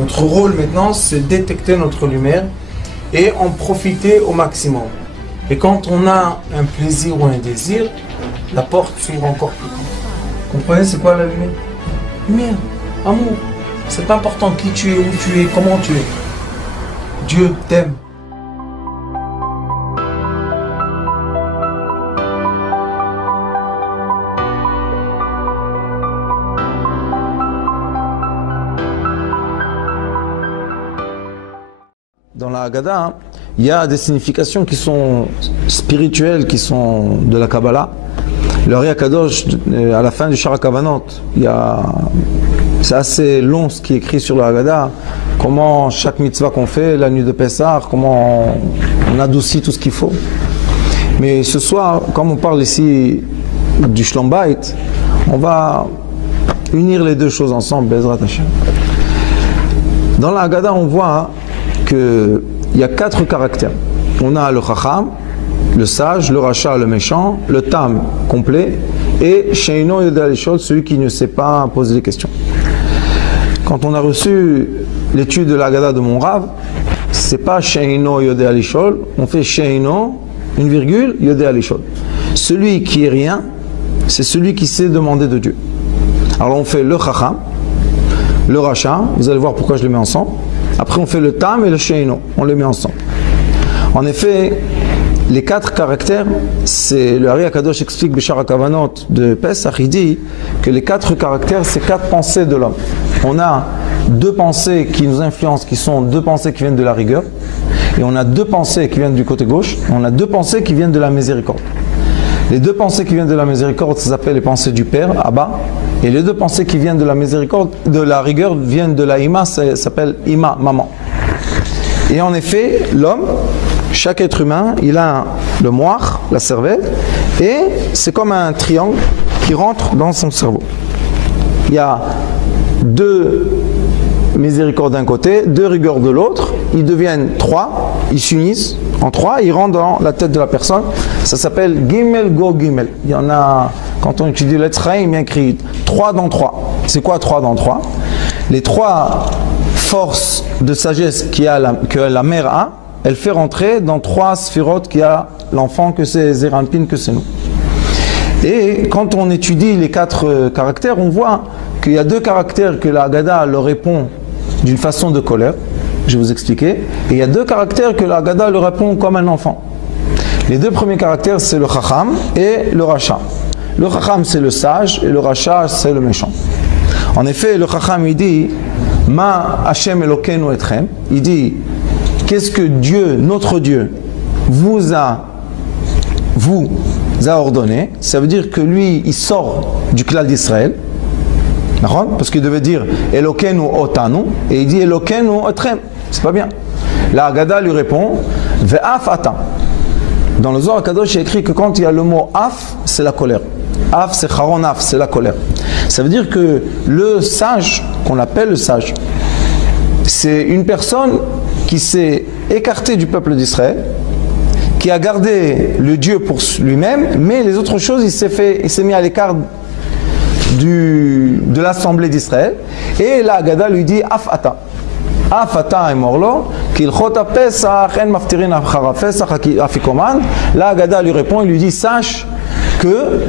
Notre rôle maintenant, c'est détecter notre lumière et en profiter au maximum. Et quand on a un plaisir ou un désir, la porte s'ouvre encore plus grand. Comprenez, c'est quoi la lumière? Lumière, amour. C'est pas important qui tu es, où tu es, comment tu es. Dieu t'aime. Dans la Haggadah, il y a des significations qui sont spirituelles, qui sont de la Kabbalah. Le Ari Akadosh, à la fin du Shara Kavanot, c'est assez long ce qui est écrit sur la Haggadah, comment chaque mitzvah qu'on fait, la nuit de Pessah, comment on adoucit tout ce qu'il faut. Mais ce soir, comme on parle ici du Shlom Bayit, on va unir les deux choses ensemble, Bezrat Hashem. Dans la Haggadah, on voit qu'il y a 4 caractères. On a le Chacham, le sage, le Racha, le méchant, le Tam, complet, et Sheino Yodea Lishol, celui qui ne sait pas poser des questions. Quand on a reçu l'étude de la Haggadah de mon Rav, c'est pas Sheino Yodea Lishol, on fait Sheino, une virgule, Yodea Lishol. Celui qui est rien, c'est celui qui sait demander de Dieu. Alors on fait le Chacham, le Racha, vous allez voir pourquoi je les mets ensemble. Après on fait le Tam et le Sheino, on les met ensemble. En effet, les 4 caractères, c'est le Ari Akadosh explique Bishar HaKavanot de Pesach, il dit que les 4 caractères, c'est 4 pensées de l'homme. On a 2 pensées qui nous influencent, qui sont 2 pensées qui viennent de la rigueur, et on a 2 pensées qui viennent du côté gauche, et on a 2 pensées qui viennent de la miséricorde. Les 2 pensées qui viennent de la miséricorde, ça s'appelle les pensées du Père, Abba, et les 2 pensées qui viennent de la miséricorde, de la rigueur, viennent de la Ima, ça s'appelle Ima, maman. Et en effet, l'homme, chaque être humain, il a le moire, la cervelle, et c'est comme un triangle qui rentre dans son cerveau. Il y a 2 miséricordes d'un côté, 2 rigueurs de l'autre, ils deviennent 3, ils s'unissent en 3, ils rentrent dans la tête de la personne. Ça s'appelle Gimel Go Gimel. Il y en a, quand on étudie l'Etzraïm, il y a écrit 3 dans 3. C'est quoi 3 dans 3? Les 3 forces de sagesse que la mère a, elle fait rentrer dans 3 sphirotes qu'il y a l'enfant, que c'est Zerampin, que c'est nous. Et quand on étudie les 4 caractères, on voit qu'il y a 2 caractères que la Haggadah leur répond d'une façon de colère. Je vais vous expliquer. Et il y a 2 caractères que la Haggadah leur répond comme un enfant. Les 2 premiers caractères, c'est le Chacham et le Racha. Le Chacham, c'est le sage, et le Racha, c'est le méchant. En effet, le Chacham, il dit Ma Hashem Elokeinu Etchem. Il dit qu'est-ce que Dieu, notre Dieu, vous a ordonné? Ça veut dire que lui, il sort du clan d'Israël. Parce qu'il devait dire Elokeinu Otanu, et il dit Elokeinu Etrem. C'est pas bien. La Haggadah lui répond Ve'af Ata. Dans le Zohar HaKadosh, il y a écrit que quand il y a le mot Af, c'est la colère. Af, c'est Charon Af, c'est la colère. Ça veut dire que le sage, qu'on appelle le sage, c'est une personne qui s'est écarté du peuple d'Israël, qui a gardé le Dieu pour lui-même, mais les autres choses, il s'est mis à l'écart de l'assemblée d'Israël. Et la Haggadah lui dit Afata. Afata est morlo, qu'il chota pesach, en maftirin achara pesach, afikoman. La Haggadah lui répond, il lui dit sache que,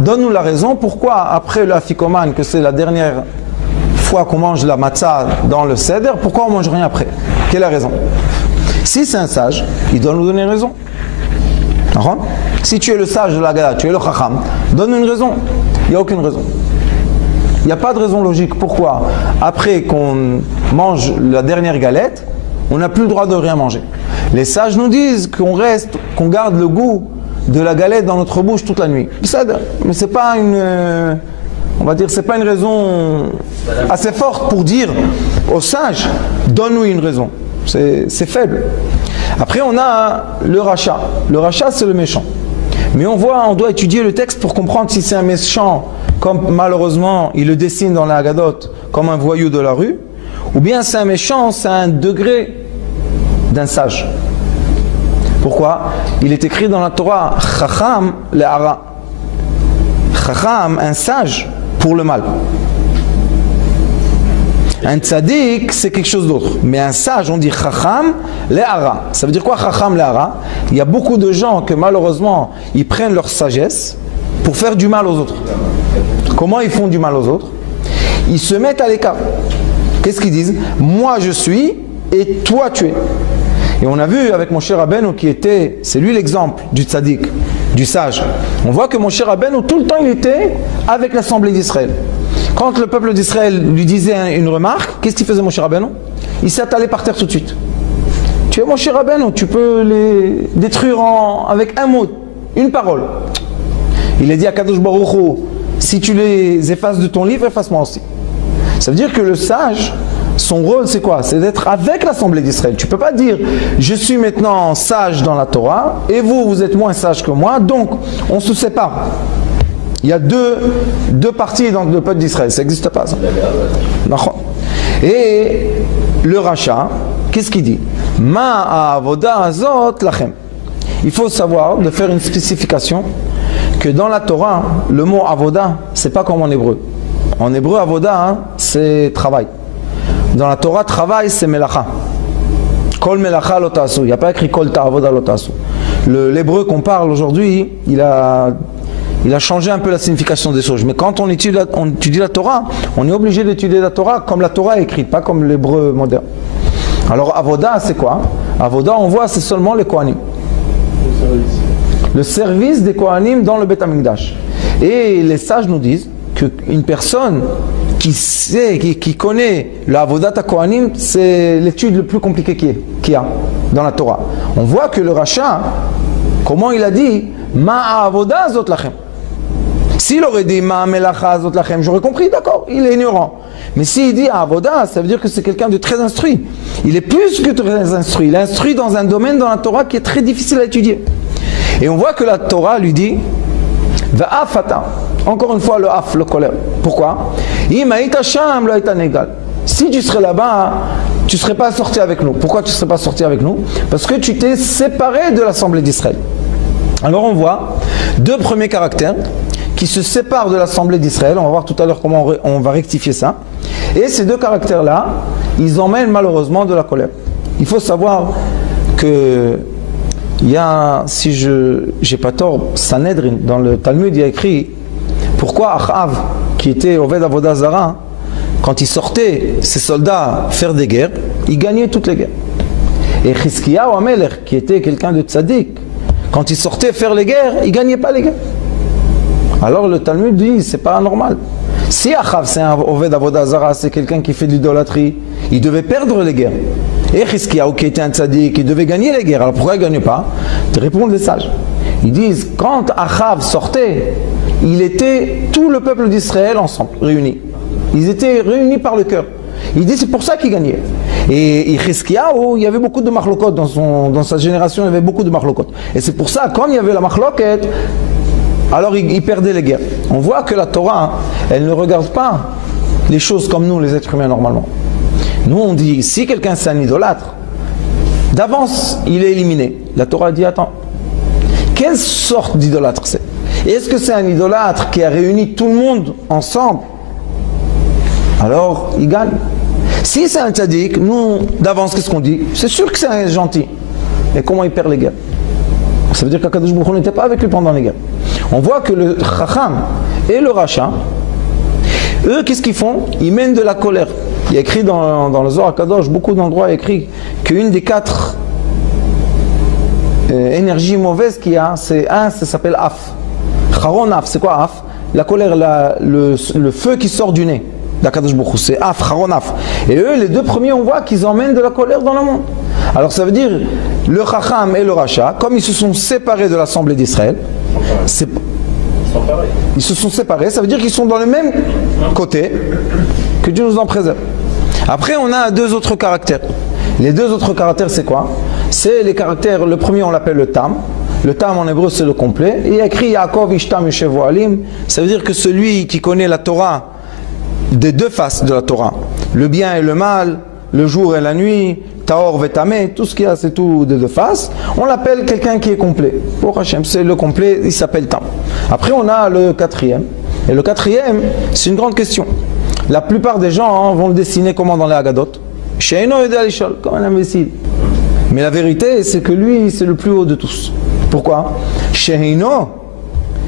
donne-nous la raison pourquoi après le afikoman, que c'est la dernière fois qu'on mange la matzah dans le seder, pourquoi on mange rien après? Quelle est la raison? Si c'est un sage, il doit nous donner raison. Si tu es le sage de la Haggadah, tu es le chacham, donne une raison. Il n'y a aucune raison. Il n'y a pas de raison logique. Pourquoi? Après qu'on mange la dernière galette, on n'a plus le droit de rien manger. Les sages nous disent qu'on garde le goût de la galette dans notre bouche toute la nuit. Mais c'est pas on va dire, c'est pas une raison assez forte pour dire aux sages, donne-nous une raison. C'est faible. Après, on a le Racha. Le Racha, c'est le méchant. Mais on doit étudier le texte pour comprendre si c'est un méchant, comme malheureusement il le dessine dans la Haggadot, comme un voyou de la rue, ou bien c'est un méchant, c'est un degré d'un sage. Pourquoi? Il est écrit dans la Torah, Chacham le'ara. Chacham, un sage, pour le mal. Un tzaddik, c'est quelque chose d'autre. Mais un sage, on dit chacham le'ara. Ça veut dire quoi chacham le'ara? Il y a beaucoup de gens que malheureusement, ils prennent leur sagesse pour faire du mal aux autres. Comment ils font du mal aux autres? Ils se mettent à l'écart. Qu'est-ce qu'ils disent? Moi je suis et toi tu es. Et on a vu avec Moshe Rabbeinu qui était, c'est lui l'exemple du tzaddik, du sage. On voit que Moshe Rabbeinu, tout le temps, il était avec l'assemblée d'Israël. Quand le peuple d'Israël lui disait une remarque, qu'est-ce qu'il faisait Moshe Rabbeinu? Il s'attallait par terre tout de suite. Tu es Moshe Rabbeinu, tu peux les détruire avec un mot, une parole. Il a dit à Kadosh Baruch Hu, si tu les effaces de ton livre, efface-moi aussi. Ça veut dire que le sage, son rôle c'est quoi? C'est d'être avec l'assemblée d'Israël. Tu ne peux pas dire je suis maintenant sage dans la Torah et vous, vous êtes moins sage que moi, donc on se sépare. Il y a deux parties dans le peuple d'Israël, ça n'existe pas ça. Et le rachat, qu'est-ce qu'il dit? Ma avoda azot lachem. Il faut savoir de faire une spécification que dans la Torah, le mot avoda, c'est pas comme en hébreu. En hébreu, avoda, hein, c'est travail. Dans la Torah, travail, c'est melacha. Kol melacha lo ta'asu. Il n'y a pas écrit kol ta'avoda lo ta'asu. L'hébreu qu'on parle aujourd'hui, il a changé un peu la signification des choses. Mais quand on étudie la Torah, on est obligé d'étudier la Torah comme la Torah est écrite, pas comme l'hébreu moderne. Alors, avoda, c'est quoi? Avoda, on voit, c'est seulement les Kohanim. Le service des Kohanim dans le Beth Amikdash. Et les sages nous disent qu'une personne qui sait, qui connaît la Avodat HaKohanim, c'est l'étude le plus compliquée qu'il y a dans la Torah. On voit que le rachat, comment il a dit Ma Avoda Zot Lachem. S'il aurait dit Ma Melacha Zot Lachem, j'aurais compris, d'accord, il est ignorant. Mais s'il dit Avoda, ça veut dire que c'est quelqu'un de très instruit. Il est plus que très instruit. Il est instruit dans un domaine dans la Torah qui est très difficile à étudier. Et on voit que la Torah lui dit Va'afata. Encore une fois, le af, le colère. Pourquoi? Si tu serais là-bas, tu ne serais pas sorti avec nous. Pourquoi tu ne serais pas sorti avec nous? Parce que tu t'es séparé de l'assemblée d'Israël. Alors on voit deux premiers caractères qui se séparent de l'assemblée d'Israël. On va voir tout à l'heure comment on va rectifier ça. Et ces deux caractères-là, ils emmènent malheureusement de la colère. Il faut savoir que il y a, si je n'ai pas tort, Sanhedrin, dans le Talmud, il y a écrit pourquoi Achav, qui était Oved Avodah Zara, quand il sortait ses soldats faire des guerres, il gagnait toutes les guerres. Et Chizkiyahu Amelech, qui était quelqu'un de tzaddik, quand il sortait faire les guerres, il ne gagnait pas les guerres. Alors le Talmud dit, c'est pas normal. Si Achav c'est un Oved Avodah Zara, c'est quelqu'un qui fait de l'idolâtrie, il devait perdre les guerres. Et Chizkiyahu qui était un tzaddik, il devait gagner les guerres. Alors pourquoi il ne gagne pas? Répondent les sages. Ils disent, quand Achav sortait, il était tout le peuple d'Israël ensemble, réunis. Ils étaient réunis par le cœur. Il dit c'est pour ça qu'il gagnait. Et Chizkiyahu, il y avait beaucoup de machlokot dans sa génération, il y avait beaucoup de machlokot. Et c'est pour ça, quand il y avait la machloket, alors il perdait les guerres. On voit que la Torah, elle ne regarde pas les choses comme nous, les êtres humains, normalement. Nous, on dit, si quelqu'un c'est un idolâtre, d'avance, il est éliminé. La Torah dit, attends, quelle sorte d'idolâtre c'est? Et est-ce que c'est un idolâtre qui a réuni tout le monde ensemble? Alors, il gagne. Si c'est un tzaddik, nous, d'avance, qu'est-ce qu'on dit? C'est sûr que c'est un gentil. Et comment il perd les guerres? Ça veut dire qu'Akadosh Baruch Hu n'était pas avec lui pendant les guerres. On voit que le chacham et le rachat, eux, qu'est-ce qu'ils font? Ils mènent de la colère. Il y a écrit dans le Zohar Kadosh, beaucoup d'endroits, il y a écrit qu'une des 4 énergies mauvaises qu'il y a, c'est ça s'appelle Af. Charon Af, c'est quoi Af? La colère, le feu qui sort du nez d'Akadosh Baruch Hu, c'est Af, Charon Af. Et eux, les deux premiers, on voit qu'ils emmènent de la colère dans le monde. Alors ça veut dire, le Chacham et le Racha, comme ils se sont séparés de l'assemblée d'Israël, ils se sont séparés, ça veut dire qu'ils sont dans le même côté, que Dieu nous en préserve. Après, on a 2 autres caractères. Les 2 autres caractères, c'est quoi? C'est les caractères, le premier, on l'appelle le Tam. Le Tam en hébreu, c'est le complet. Et il y a écrit Yaakov Ishtam Yoshev Ohalim. Ça veut dire que celui qui connaît la Torah, des 2 faces de la Torah, le bien et le mal, le jour et la nuit, Taor Vetame, tout ce qu'il y a, c'est tout des 2 faces. On l'appelle quelqu'un qui est complet. Pour Hachem, c'est le complet, il s'appelle Tam. Après, on a le 4e. Et le 4e, c'est une grande question. La plupart des gens vont le dessiner comment dans les Agadot. Sheino Yodea Lishol, comme un imbécile. Mais la vérité, c'est que lui, c'est le plus haut de tous. Pourquoi? Sheino,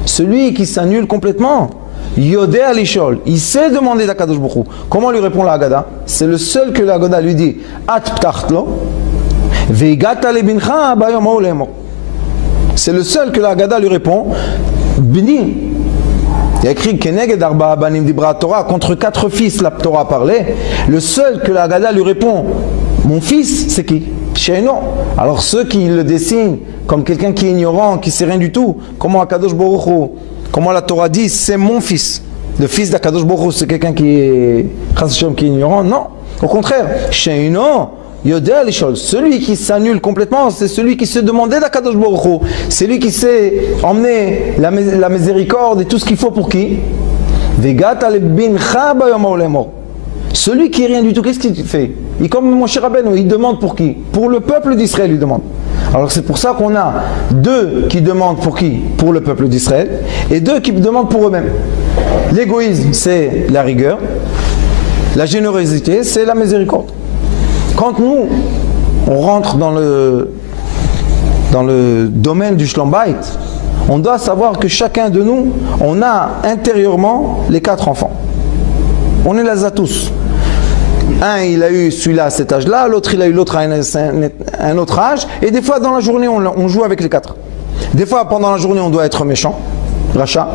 celui qui s'annule complètement. Yodea Lishol, il sait demander d'Akadosh Baruch Hu. Comment lui répond la Haggadah? C'est le seul que la Haggadah lui dit At ptachtlo, veigata lebincha bayom haolemo. C'est le seul que la Haggadah lui répond Bini. Il y a écrit Keneged arba banim dibra Torah, contre 4 fils la Torah parlait. Le seul que la Haggadah lui répond mon fils, c'est qui? Sheino. Alors ceux qui le dessinent comme quelqu'un qui est ignorant, qui sait rien du tout, comment Akadosh Baruch Hu, comment la Torah dit c'est mon fils, le fils d'Akadosh Baruch Hu, c'est quelqu'un qui est ignorant? Non, au contraire, Sheino Yodea Lishol, celui qui s'annule complètement, c'est celui qui sait demander d'Akadosh Baruch Hu, c'est lui qui sait emmener la miséricorde et tout ce qu'il faut pour qui? Vegata lebincha bayom haolemo. Celui qui est rien du tout, qu'est-ce qu'il fait? Il comme Moshe Rabbeinu, il demande pour qui? Pour le peuple d'Israël, il demande. Alors c'est pour ça qu'on a 2 qui demandent pour qui? Pour le peuple d'Israël, et 2 qui demandent pour eux-mêmes. L'égoïsme, c'est la rigueur. La générosité, c'est la miséricorde. Quand nous, on rentre dans le domaine du Shlom Bayit, on doit savoir que chacun de nous, on a intérieurement les 4 enfants. On est là à tous. Un, il a eu celui-là à cet âge-là, l'autre, il a eu l'autre à un autre âge, et des fois dans la journée, on joue avec les 4. Des fois, pendant la journée, on doit être méchant, rachat.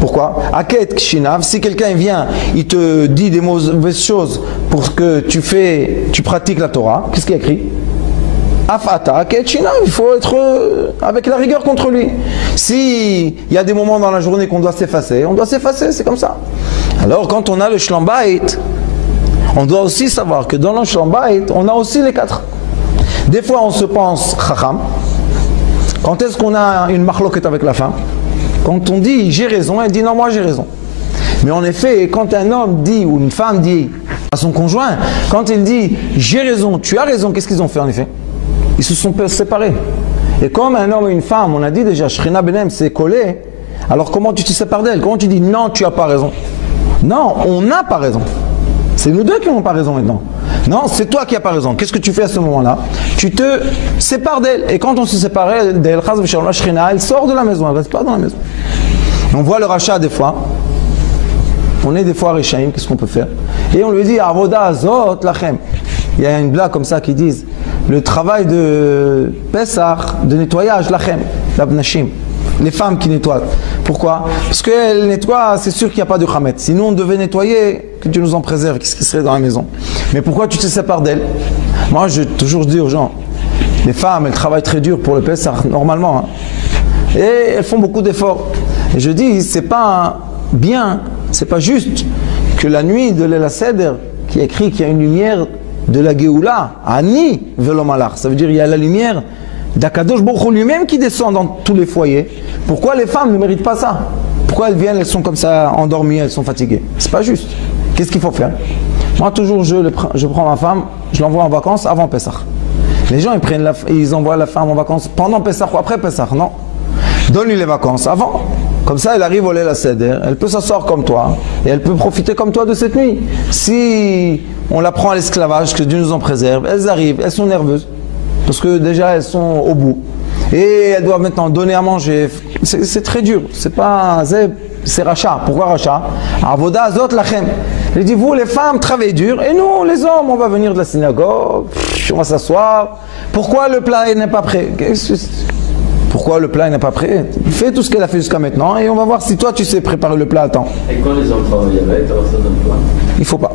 Pourquoi? Aket kshinav, si quelqu'un vient, il te dit des mauvaises choses pour que tu pratiques la Torah, qu'est-ce qu'il y a écrit? Afata, aket kshinav, il faut être avec la rigueur contre lui. Si il y a des moments dans la journée qu'on doit s'effacer, on doit s'effacer, c'est comme ça. Alors quand on a le Shlom Bayit, on doit aussi savoir que dans le Shlom Bayit, on a aussi les 4. Des fois on se pense chacham. Quand est-ce qu'on a une machloket avec la femme? Quand on dit j'ai raison, elle dit non, moi j'ai raison. Mais en effet, quand un homme dit ou une femme dit à son conjoint, quand il dit j'ai raison, tu as raison, qu'est-ce qu'ils ont fait en effet? Ils se sont séparés. Et comme un homme et une femme, on a dit déjà, Shrina Benem s'est collé, alors comment tu te sépares d'elle? Comment tu dis non, tu n'as pas raison? Non, on n'a pas raison. C'est nous 2 qui n'ont pas raison maintenant. Non, c'est toi qui n'as pas raison. Qu'est-ce que tu fais à ce moment-là? Tu te sépares d'elle. Et quand on se sépare d'elle, elle sort de la maison, elle ne reste pas dans la maison. On voit le rachat des fois. On est des fois Réchaïm, qu'est-ce qu'on peut faire? Et on lui dit Avoda Azot Lachem. Il y a une blague comme ça qui disent le travail de Pessah, de nettoyage, Lachem, l'Abnashim. Les femmes qui nettoient. Pourquoi? Parce qu'elles nettoient, c'est sûr qu'il n'y a pas de Khamet. Sinon on devait nettoyer, que Dieu nous en préserve, qu'est-ce qui serait dans la maison? Mais pourquoi tu te sépares d'elles? Moi je toujours dis aux gens, les femmes elles travaillent très dur pour le Pessah, normalement. Hein. Et elles font beaucoup d'efforts. Et je dis, c'est pas bien, c'est pas juste que la nuit de l'El Seder, qui est écrit qu'il y a une lumière de la Géoula, Ani Velomalach, ça veut dire il y a la lumière d'Akadosh Baruch Hu lui-même qui descend dans tous les foyers. Pourquoi les femmes ne méritent pas ça? Pourquoi elles viennent, elles sont comme ça endormies, elles sont fatiguées? C'est pas juste. Qu'est-ce qu'il faut faire? Moi toujours je prends ma femme, je l'envoie en vacances avant Pessah. Les gens ils envoient la femme en vacances pendant Pessah ou après Pessah, non. Donne-lui les vacances avant. Comme ça elle arrive au Leil HaSeder, elle peut s'asseoir comme toi et elle peut profiter comme toi de cette nuit. Si on la prend à l'esclavage, que Dieu nous en préserve, elles arrivent, elles sont nerveuses. Parce que déjà elles sont au bout. Et elles doivent maintenant donner à manger. C'est très dur. C'est pas Zeb, c'est rachat. Pourquoi rachat? Avoda Azot Lachem. Il dit vous les femmes travaillez dur et nous les hommes on va venir de la synagogue, on va s'asseoir. Pourquoi le plat n'est pas prêt? Pourquoi le plat n'est pas prêt? Fais tout ce qu'elle a fait jusqu'à maintenant et on va voir si toi tu sais préparer le plat à temps. Et quand les hommes travaillent avec, alors ça donne quoi? Il faut pas.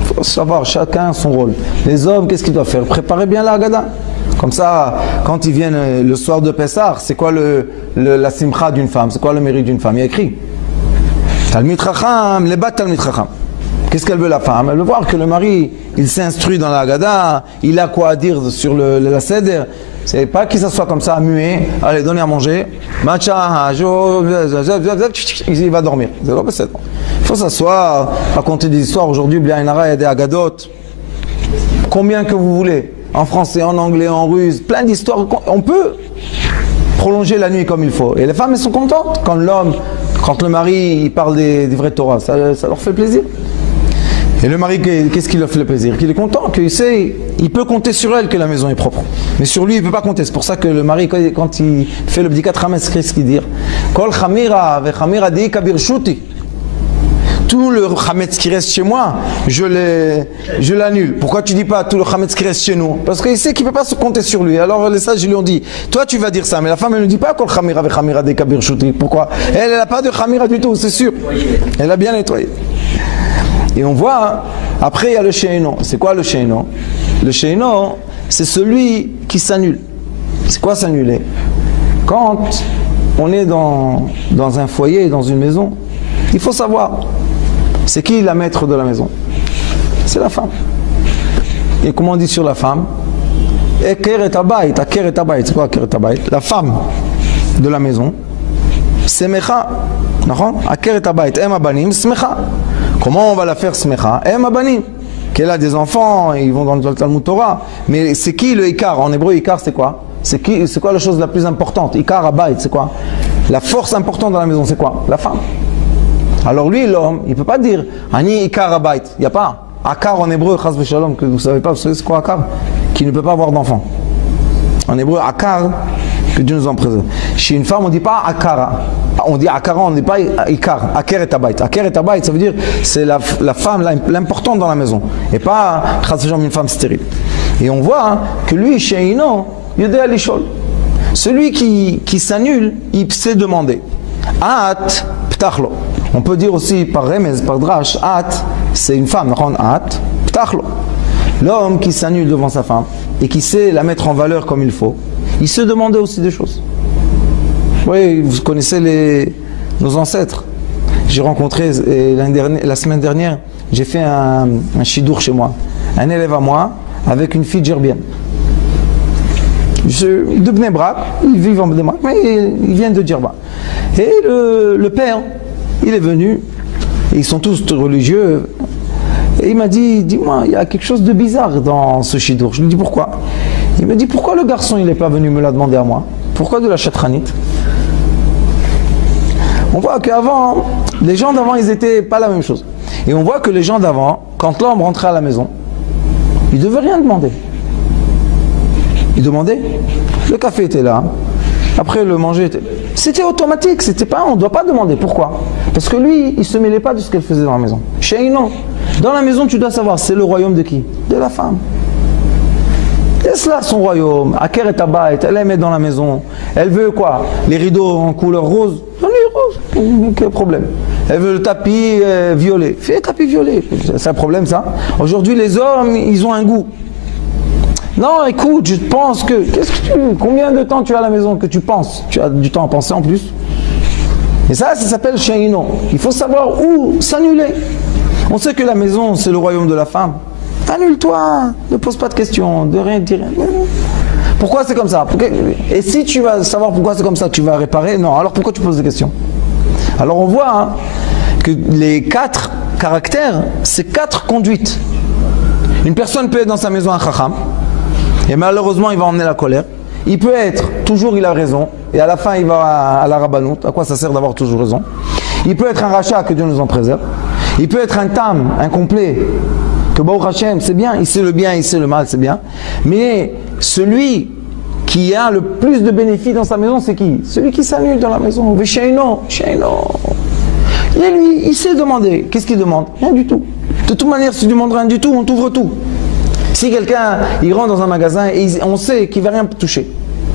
Il faut savoir chacun son rôle. Les hommes, qu'est-ce qu'ils doivent faire? Préparer bien la Haggadah. Comme ça, quand ils viennent le soir de Pessah, c'est quoi la simcha d'une femme? C'est quoi le mérite d'une femme? Il y a écrit Talmid Chacham, les bat Talmid Chacham. Qu'est-ce qu'elle veut la femme? Elle veut voir que le mari, il s'instruit dans la Haggadah, il a quoi à dire sur la Seder. C'est pas qu'il s'assoit comme ça, muet, allez, donnez à manger, matcha, il va dormir. Il faut s'asseoir, raconter des histoires. Aujourd'hui, il y a des Haggadot. Combien que vous voulez? En français, en anglais, en russe, plein d'histoires. On peut prolonger la nuit comme il faut. Et les femmes, elles sont contentes. Quand Quand le mari il parle des vrais Torah, ça leur fait plaisir. Et le mari, qu'est-ce qui leur fait le plaisir? Qu'il est content, qu'il sait, il peut compter sur elle que la maison est propre. Mais sur lui, il ne peut pas compter. C'est pour ça que le mari, quand il fait le bdikat chametz, qu'est-ce qu'il dit? Kol chamira ve chamira di kabir shuti. Tout le chametz qui reste chez moi, je l'annule. Pourquoi tu dis pas tout le chametz qui reste chez nous? Parce qu'il sait qu'il ne peut pas se compter sur lui. Alors les sages lui ont dit, toi tu vas dire ça, mais la femme elle ne dit pas kol chamira ve chamira di kabir shuti. Pourquoi? Elle n'a pas de chamira du tout, c'est sûr. Elle a bien nettoyé. Et on voit, après il y a le she'eino. C'est quoi le she'eino? Le she'eino, c'est celui qui s'annule. C'est quoi s'annuler? Quand on est dans un foyer, dans une maison, il faut savoir, c'est qui la maître de la maison? C'est la femme. Et comment on dit sur la femme? Eker et abayit. Aker et abayit. C'est quoi aker et abayit? La femme de la maison, semecha. Aker et abayit. Em abanim, semecha. Comment on va la faire smecha? Em abanim. Qu'elle a des enfants, ils vont dans le Talmud Torah. Mais c'est qui le ikar? En hébreu, ikar c'est quoi? C'est quoi la chose la plus importante? Ikar abayit, c'est quoi? La force importante dans la maison, c'est quoi? La femme. Alors lui, l'homme, il ne peut pas dire Ani ikar abayit. Il n'y a pas. Akar en hébreu, chas v'shalom, que vous ne savez pas, vous savez c'est quoi akar? Qui ne peut pas avoir d'enfant. En hébreu, akar, que Dieu nous en préserve. Chez une femme, on ne dit pas akara. On dit akara, on ne dit pas ikar. Aker et abayit. Aker et abayit, ça veut dire c'est la femme l'importante dans la maison. Et pas chas v'shalom, une femme stérile. Et on voit que lui, chez Ino, yodé alishol. Celui qui s'annule, il sait demander. At ptachlo. On peut dire aussi par remez, par drash, at, c'est une femme. At ptachlo. L'homme qui s'annule devant sa femme et qui sait la mettre en valeur comme il faut, il se demandait aussi des choses. Oui, vous connaissez nos ancêtres. J'ai rencontré la semaine dernière, j'ai fait un shidour chez moi. Un élève à moi avec une fille djerbienne. De Bnei Brak, ils vivent en Bnei Brak, mais ils viennent de Djerba. Et le père, il est venu, et ils sont tous religieux, et il m'a dit, dis-moi, il y a quelque chose de bizarre dans ce shidour. Je lui dis pourquoi? Il me dit, pourquoi le garçon il n'est pas venu me la demander à moi? Pourquoi de la chatranite? On voit qu'avant, les gens d'avant, ils n'étaient pas la même chose. Et on voit que les gens d'avant, quand l'homme rentrait à la maison, il ne devait rien demander. Il demandait, le café était là, après le manger était... C'était automatique, c'était pas, on ne doit pas demander. Pourquoi? Parce que lui, il ne se mêlait pas de ce qu'elle faisait dans la maison. Chez non. Dans la maison, tu dois savoir, c'est le royaume de qui? De la femme. Laisse là son royaume. Aker et abayit, elle aime être dans la maison. Elle veut quoi? Les rideaux en couleur rose? Donne-lui rose. Quel problème? Elle veut le tapis violet. Fais le tapis violet. C'est un problème ça. Aujourd'hui, les hommes, ils ont un goût. Non, écoute, je pense que... Combien de temps tu as à la maison que tu penses? Tu as du temps à penser en plus. Et ça s'appelle she'ino. Il faut savoir où s'annuler. On sait que la maison, c'est le royaume de la femme. Annule-toi, ne pose pas de questions, de rien dire. Pourquoi c'est comme ça? Et si tu vas savoir pourquoi c'est comme ça, tu vas réparer? Non, alors pourquoi tu poses des questions? Alors on voit que les 4 caractères, c'est 4 conduites. Une personne peut être dans sa maison un chacham, et malheureusement il va emmener la colère. Il peut être, toujours il a raison, et à la fin il va à la rabbanout. À quoi ça sert d'avoir toujours raison? Il peut être un rachat, que Dieu nous en préserve. Il peut être un tam, incomplet, que Baruch Hashem, c'est bien, il sait le bien, il sait le mal, c'est bien. Mais celui qui a le plus de bénéfices dans sa maison, c'est qui? Celui qui s'annule dans la maison. Vesheino, sheino. Et lui, il sait demander. Qu'est-ce qu'il demande? Rien du tout. De toute manière, si tu demandes rien du tout, on t'ouvre tout. Si quelqu'un, il rentre dans un magasin et on sait qu'il ne va rien toucher,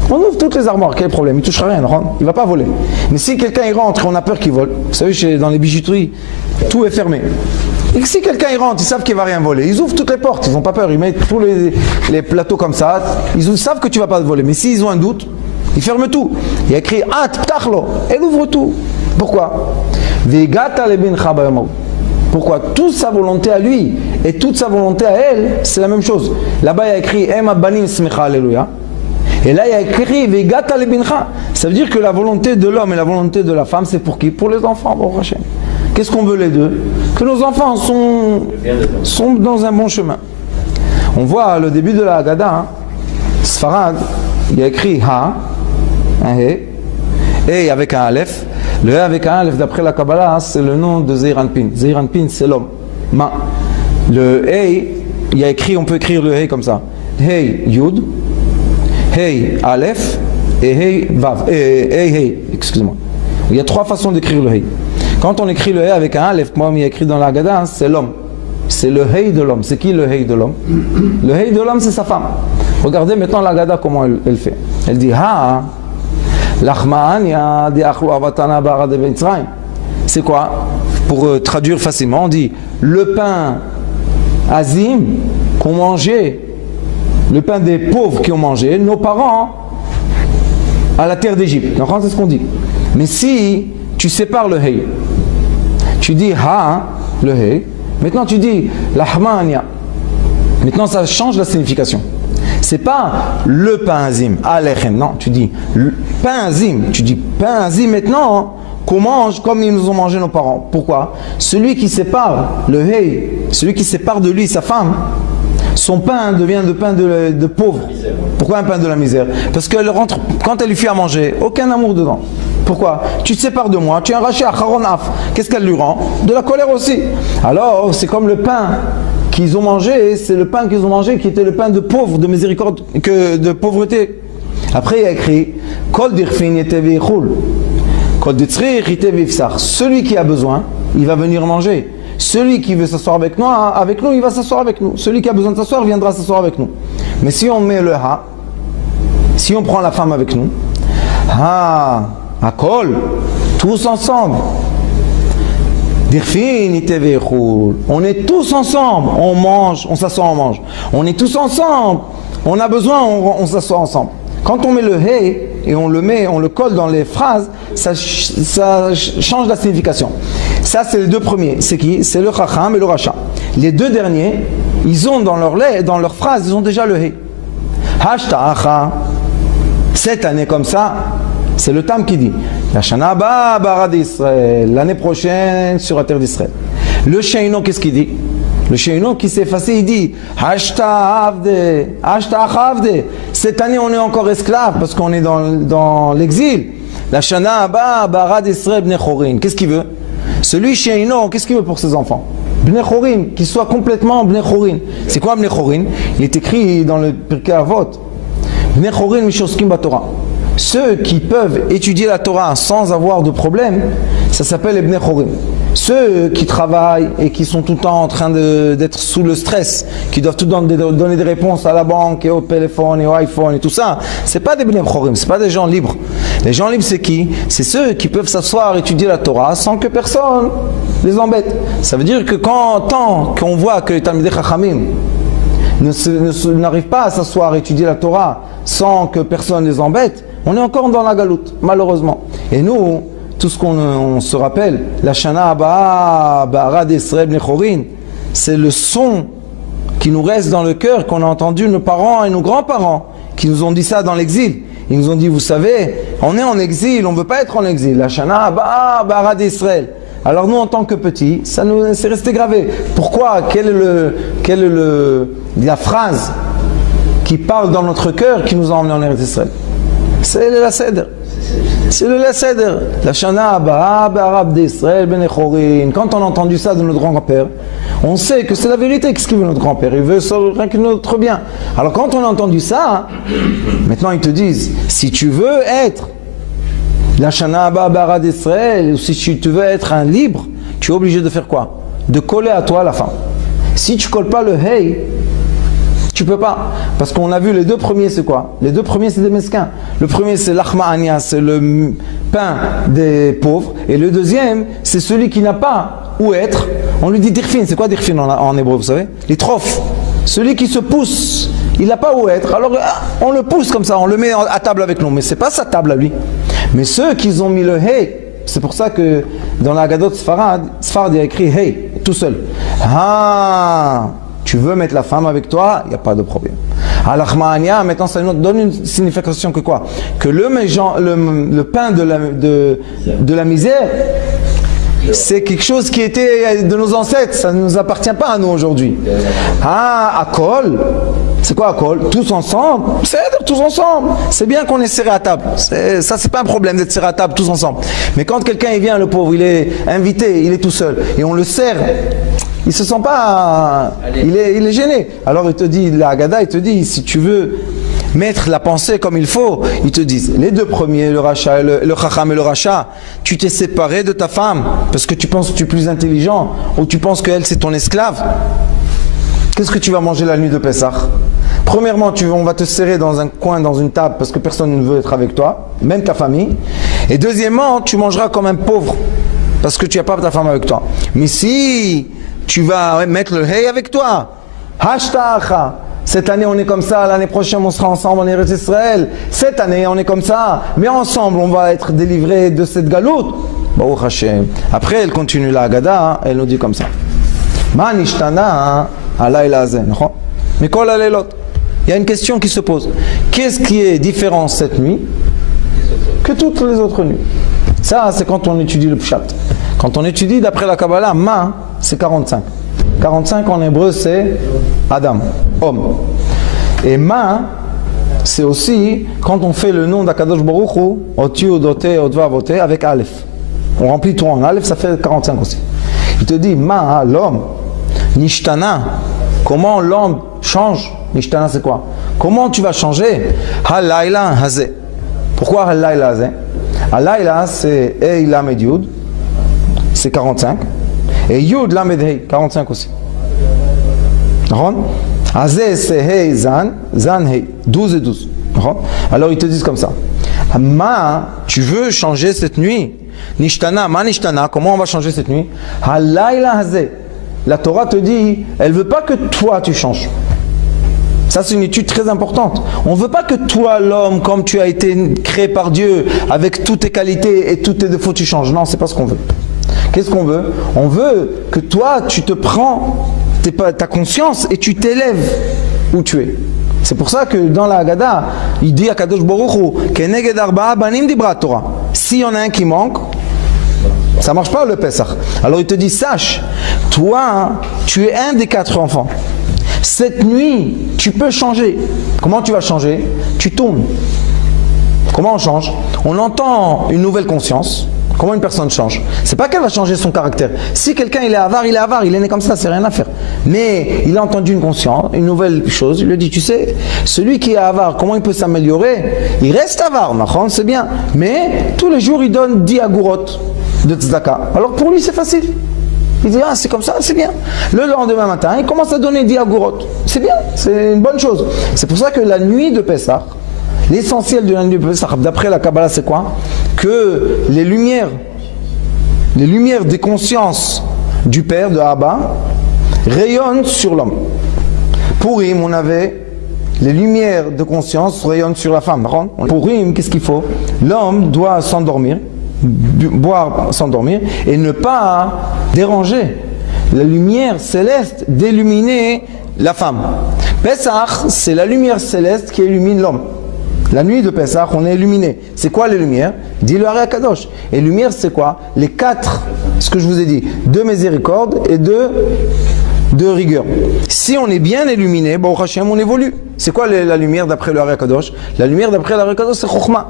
on ouvre toutes les armoires, quel problème? Il ne touchera rien, il ne va pas voler. Mais si quelqu'un il rentre et on a peur qu'il vole, vous savez, dans les bijouteries, tout est fermé. Et si quelqu'un il rentre, ils savent qu'il ne va rien voler, ils ouvrent toutes les portes, ils n'ont pas peur, ils mettent tous les plateaux comme ça, ils savent que tu ne vas pas te voler. Mais s'ils ont un doute, ils ferment tout. Il y a écrit At Ptachlo, elle ouvre tout. Pourquoi? Pourquoi? Toute sa volonté à lui et toute sa volonté à elle, c'est la même chose. Là-bas, il y a écrit Ema banim smecha, alléluia. Et là, il y a écrit Vegata lebincha. Ça veut dire que la volonté de l'homme et la volonté de la femme, c'est pour qui? Pour les enfants, Baruch Hashem. Qu'est-ce qu'on veut les deux? Que nos enfants sont dans un bon chemin. On voit le début de la Haggadah, hein. Sfarad, il y a écrit Ha, un He, et avec un Aleph, Le He avec un Aleph, d'après la Kabbalah, c'est le nom de Zeir Anpin. Zeir Anpin, c'est l'homme. Le He, il y a écrit, on peut écrire le He comme ça. He Yud, He Aleph et He Vav. He, excusez-moi. Il y a 3 façons d'écrire le He. Quand on écrit le He avec un Aleph, moi, il y a écrit dans la Haggadah, c'est l'homme. C'est le He de l'homme. C'est qui le He de l'homme? Le He de l'homme, c'est sa femme. Regardez maintenant la Haggadah, comment elle fait. Elle dit Ha, l'achma'ania di achlu avatana bara de Mitzrayim. C'est quoi? Pour traduire facilement, on dit le pain azim qu'on mangeait, le pain des pauvres qui ont mangé, nos parents à la terre d'Égypte. Donc c'est ce qu'on dit. Mais si tu sépares le He, tu dis Ha, le He, maintenant tu dis l'achma'ania. Maintenant ça change la signification. C'est pas le pain azim, alechem, non, tu dis le pain azim, tu dis pain azim maintenant qu'on mange comme ils nous ont mangé nos parents. Pourquoi? Celui qui sépare le He, celui qui sépare de lui sa femme, son pain devient de pain de pauvre. Pourquoi un pain de la misère? Parce qu'elle rentre, quand elle lui fait à manger, aucun amour dedans. Pourquoi? Tu te sépares de moi, tu es arraché à Charonaf. Qu'est-ce qu'elle lui rend? De la colère aussi. Alors c'est comme le pain qu'ils ont mangé, c'est le pain qu'ils ont mangé qui était le pain de pauvre, de miséricorde, de pauvreté. Après il y a écrit Kol dirfin yetevi chul, Kol ditzrich yetevi fsach. Celui qui a besoin, il va venir manger. Celui qui veut s'asseoir avec nous, il va s'asseoir avec nous. Celui qui a besoin de s'asseoir viendra s'asseoir avec nous. Mais si on met le ha, si on prend la femme avec nous, ha, akol, tous ensemble. On est tous ensemble, on mange, on s'assoit, on mange. On est tous ensemble, on a besoin, on s'assoit ensemble. Quand on met le He et on le colle dans les phrases, ça change la signification. Ça c'est les 2 premiers. C'est qui? C'est le Chacham et le Racha. Les 2 derniers, ils ont dans leur phrase, ils ont déjà le He. Hashta'acha, cette année comme ça, c'est le Tam qui dit la Shana ba bara d'Israël, l'année prochaine sur la terre d'Israël. Le Sheino, qu'est-ce qu'il dit? Le Sheino qui s'est effacé, il dit Hashta Avde. Cette année on est encore esclave parce qu'on est dans l'exil. La Shana ba bara d'Israël bnei chorin. Qu'est-ce qu'il veut? Celui Sheino, qu'est-ce qu'il veut pour ses enfants? Bnei chorin, qu'il soit complètement bnei chorin. C'est quoi bnei chorin? Il est écrit dans le Pirkei Avot. Bnei chorin mishoskim baTorah. Ceux qui peuvent étudier la Torah sans avoir de problème, ça s'appelle les Bnei Chorim. Ceux qui travaillent et qui sont tout le temps en train d'être sous le stress, qui doivent tout le temps donner des réponses à la banque et au téléphone et au iPhone et tout ça, c'est pas des Bnei Chorim, c'est pas des gens libres. Les gens libres c'est qui? C'est ceux qui peuvent s'asseoir et étudier la Torah sans que personne les embête. Ça veut dire que tant qu'on voit que les Talmidei Chachamim n'arrivent pas à s'asseoir et étudier la Torah sans que personne les embête, on est encore dans la galoute, malheureusement. Et nous, tout ce qu'on se rappelle, la Shana Abba, Bara d'Israël bnei chorin, c'est le son qui nous reste dans le cœur, qu'on a entendu nos parents et nos grands-parents, qui nous ont dit ça dans l'exil. Ils nous ont dit, vous savez, on est en exil, on ne veut pas être en exil. La Shana Abba, Bara d'Israël. Alors nous, en tant que petits, ça nous c'est resté gravé. Pourquoi? Quelle est la phrase qui parle dans notre cœur qui nous a emmenés en Eretz Israël? C'est le Seder. C'est le Seder. La Shana Abba, Barab d'Israël, Bnei chorin. Quand on a entendu ça de notre grand-père, on sait que c'est la vérité. Qu'est-ce qu'il veut notre grand-père? Il veut rien que notre bien. Alors quand on a entendu ça, maintenant ils te disent, si tu veux être la Shana Abba, Barab d'Israël, ou si tu veux être un libre, tu es obligé de faire quoi? De coller à toi la fin. Si tu ne colles pas le Hey, tu peux pas. Parce qu'on a vu les 2 premiers, c'est quoi? Les 2 premiers, c'est des mesquins. Le premier, c'est l'achma'ania, c'est le pain des pauvres. Et le deuxième, c'est celui qui n'a pas où être. On lui dit dirfin. C'est quoi dirfin en hébreu, vous savez? Les trophes. Celui qui se pousse, il n'a pas où être. Alors, on le pousse comme ça, on le met à table avec nous. Mais c'est pas sa table à lui. Mais ceux qui ont mis le hey, c'est pour ça que dans la Haggadot Sfarad, il y a écrit hey, tout seul. Ah! Tu veux mettre la femme avec toi, il n'y a pas de problème. Al-Achma'ania, maintenant ça nous donne une signification que quoi? Que le pain de la misère, C'est quelque chose qui était de nos ancêtres, ça ne nous appartient pas à nous aujourd'hui. Ah, Akol, c'est quoi Akol? Tous ensemble, c'est tous ensemble. C'est bien qu'on est serré à table. Ça, c'est pas un problème d'être serré à table tous ensemble. Mais quand quelqu'un il vient, le pauvre, il est invité, il est tout seul, et on le sert, il se sent pas, il est gêné. Alors il te dit, la Haggadah, il te dit, si tu veux mettre la pensée comme il faut, ils te disent, les deux premiers, le Racha, le Chacham et le Racha, tu t'es séparé de ta femme parce que tu penses que tu es plus intelligent ou tu penses qu'elle c'est ton esclave. Qu'est-ce que tu vas manger la nuit de Pessah? Premièrement, on va te serrer dans un coin, dans une table parce que personne ne veut être avec toi, même ta famille. Et deuxièmement, tu mangeras comme un pauvre parce que tu n'as pas ta femme avec toi. Mais si tu vas mettre le hey avec toi, Hashtacha, cette année on est comme ça, l'année prochaine on sera ensemble en Eretz Israël, cette année on est comme ça, mais ensemble on va être délivrés de cette galoute. Baruch Hashem. Après elle continue la Haggadah, elle nous dit comme ça. Ma nishtana alayla hazeh, mikol haleilot. Il y a une question qui se pose. Qu'est-ce qui est différent cette nuit que toutes les autres nuits? Ça c'est quand on étudie le Pshat. Quand on étudie d'après la Kabbalah, ma c'est 45. 45 en hébreu c'est Adam, homme. Et ma, c'est aussi quand on fait le nom d'Akadosh Baruch Hu, Oti Odote Odvavote avec Aleph. On remplit tout en Aleph, ça fait 45 aussi. Il te dit ma, l'homme, Nishtana, comment l'homme change? Nishtana c'est quoi? Comment tu vas changer? Halayla Hazeh. Pourquoi Halayla Hazeh? Halayla c'est Ei Lamed Yud, c'est 45. Et Yud Lamed Hei, 45 aussi. Azeh c'est Hei Zan, Zan Hei, 12 et 12. Alors ils te disent comme ça. Ma, tu veux changer cette nuit? Nishtana, ma nishtana, comment on va changer cette nuit? Halayla Hazeh. La Torah te dit, elle ne veut pas que toi tu changes. Ça c'est une étude très importante. On ne veut pas que toi l'homme, comme tu as été créé par Dieu, avec toutes tes qualités et tous tes défauts, tu changes. Non, c'est pas ce qu'on veut. Qu'est-ce qu'on veut? On veut que toi, tu te prends ta conscience et tu t'élèves où tu es. C'est pour ça que dans la Haggadah, il dit à Kadosh Baruch Hu, Keneged arba'a banim dibra Torah. S'il y en a un qui manque, ça ne marche pas le Pessah. Alors il te dit, sache, toi, tu es un des 4 enfants. Cette nuit, tu peux changer. Comment tu vas changer? Tu tournes. Comment on change? On entend une nouvelle conscience. Comment une personne change? C'est pas qu'elle va changer son caractère. Si quelqu'un il est avare, il est né comme ça, c'est rien à faire. Mais il a entendu une conscience, une nouvelle chose, il lui dit, tu sais, celui qui est avare, comment il peut s'améliorer? Il reste avare, c'est bien. Mais tous les jours, il donne 10 agourot de tzedaka. Alors pour lui, c'est facile. Il dit, ah, c'est comme ça, c'est bien. Le lendemain matin, il commence à donner 10 agourot. C'est bien, c'est une bonne chose. C'est pour ça que la nuit de Pessah, l'essentiel de la nuit de Pessah, d'après la Kabbalah, c'est quoi? Que les lumières des consciences du Père, de Abba, rayonnent sur l'homme. Pour Purim, on avait les lumières de conscience rayonnent sur la femme. Pour Purim, qu'est-ce qu'il faut? L'homme doit s'endormir, boire, s'endormir, et ne pas déranger la lumière céleste d'illuminer la femme. Pessah, c'est la lumière céleste qui illumine l'homme. La nuit de Pessah, on est illuminé. C'est quoi les lumières? Dis-le à Kadosh. Et lumière, c'est quoi? Les 4, ce que je vous ai dit, de miséricorde et de rigueur. Si on est bien illuminé, bon, Hachem, on évolue. C'est quoi la lumière d'après le Kadosh? La lumière d'après le Kadosh, c'est Chokhmah.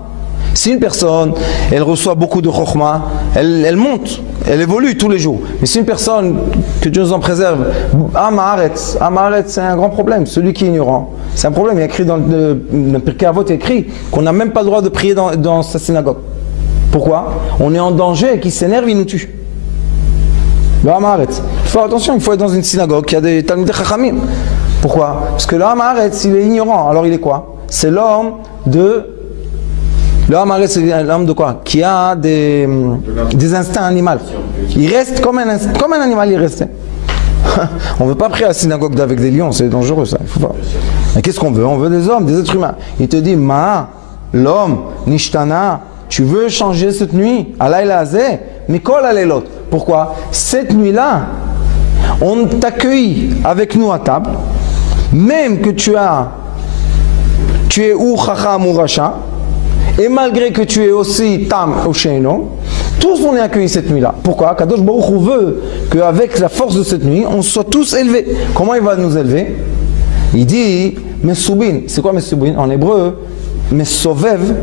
Si une personne, elle reçoit beaucoup de Chokhmah, elle monte, elle évolue tous les jours. Mais si une personne, que Dieu nous en préserve, Amaharet, c'est un grand problème. Celui qui est ignorant, c'est un problème. Il y a écrit dans le Pirkei Avot, il y a écrit qu'on n'a même pas le droit de prier dans sa synagogue. Pourquoi? On est en danger, qui s'énerve, il nous tue. Le Amaharet. Il faut attention, il faut être dans une synagogue, il y a des Talmidei Chachamim. Pourquoi? Parce que le Amaharet, il est ignorant. Alors il est quoi? C'est l'homme de... Le Amaharet, c'est l'homme de quoi? Qui a des instincts animaux. Il reste comme un animal, il reste. On ne veut pas prier à la synagogue avec des lions, c'est dangereux ça. Il faut pas. Mais qu'est-ce qu'on veut? On veut des hommes, des êtres humains. Il te dit, Ma, l'homme, Nishtana, tu veux changer cette nuit? Alayla hazeh, mikol haleilot. Pourquoi? Cette nuit-là, on t'accueille avec nous à table, même que tu es ou chacham ou racha, et malgré que tu es aussi tam ou sheino, Tous on est accueillis cette nuit-là. Pourquoi? Kadosh Baruch Hu veut qu'avec la force de cette nuit, on soit tous élevés. Comment il va nous élever? Il dit Mesubin. C'est quoi Mesubin? En hébreu, Mesovev.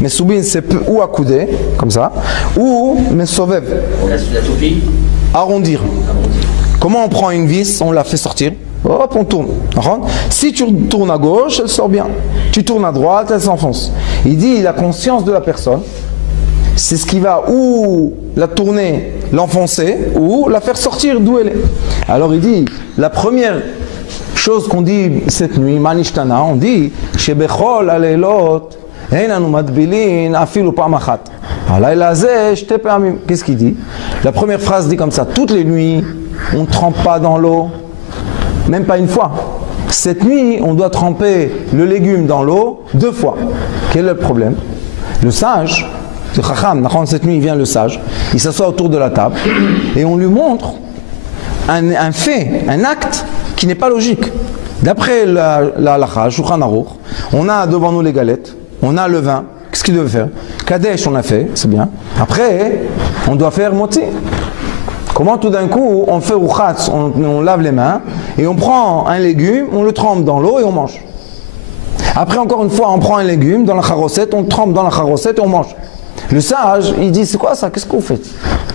Mesubin, c'est ou accoudé, comme ça, ou Mesovev. La toupie. Arrondir. Comment on prend une vis? On la fait sortir. Hop, on tourne. Si tu tournes à gauche, elle sort bien. Tu tournes à droite, elle s'enfonce. Il dit la conscience de la personne, c'est ce qui va ou la tourner, l'enfoncer, ou la faire sortir d'où elle est. Alors il dit, la première chose qu'on dit cette nuit, Manishtana, on dit, Shebechol alelot, Einanu madbilin afilu pamachat. Qu'est-ce qu'il dit? La première phrase dit comme ça, toutes les nuits, on ne trempe pas dans l'eau, même pas une fois. Cette nuit, on doit tremper le légume dans l'eau 2 fois. Quel est le problème? Le sage, le Chacham, cette nuit, il vient le sage, il s'assoit autour de la table et on lui montre un fait, un acte qui n'est pas logique. D'après la halakha, Shulchan Aruch, on a devant nous les galettes, on a le vin. Qu'est-ce qu'il devait faire? Kadesh, on a fait, c'est bien. Après, on doit faire moti. Comment tout d'un coup, on fait rouchatz, on lave les mains, et on prend un légume, on le trempe dans l'eau et on mange. Après, encore une fois, on prend un légume dans la charosette, on trempe dans la charosette et on mange. Le sage, il dit, c'est quoi ça? Qu'est-ce que vous faites?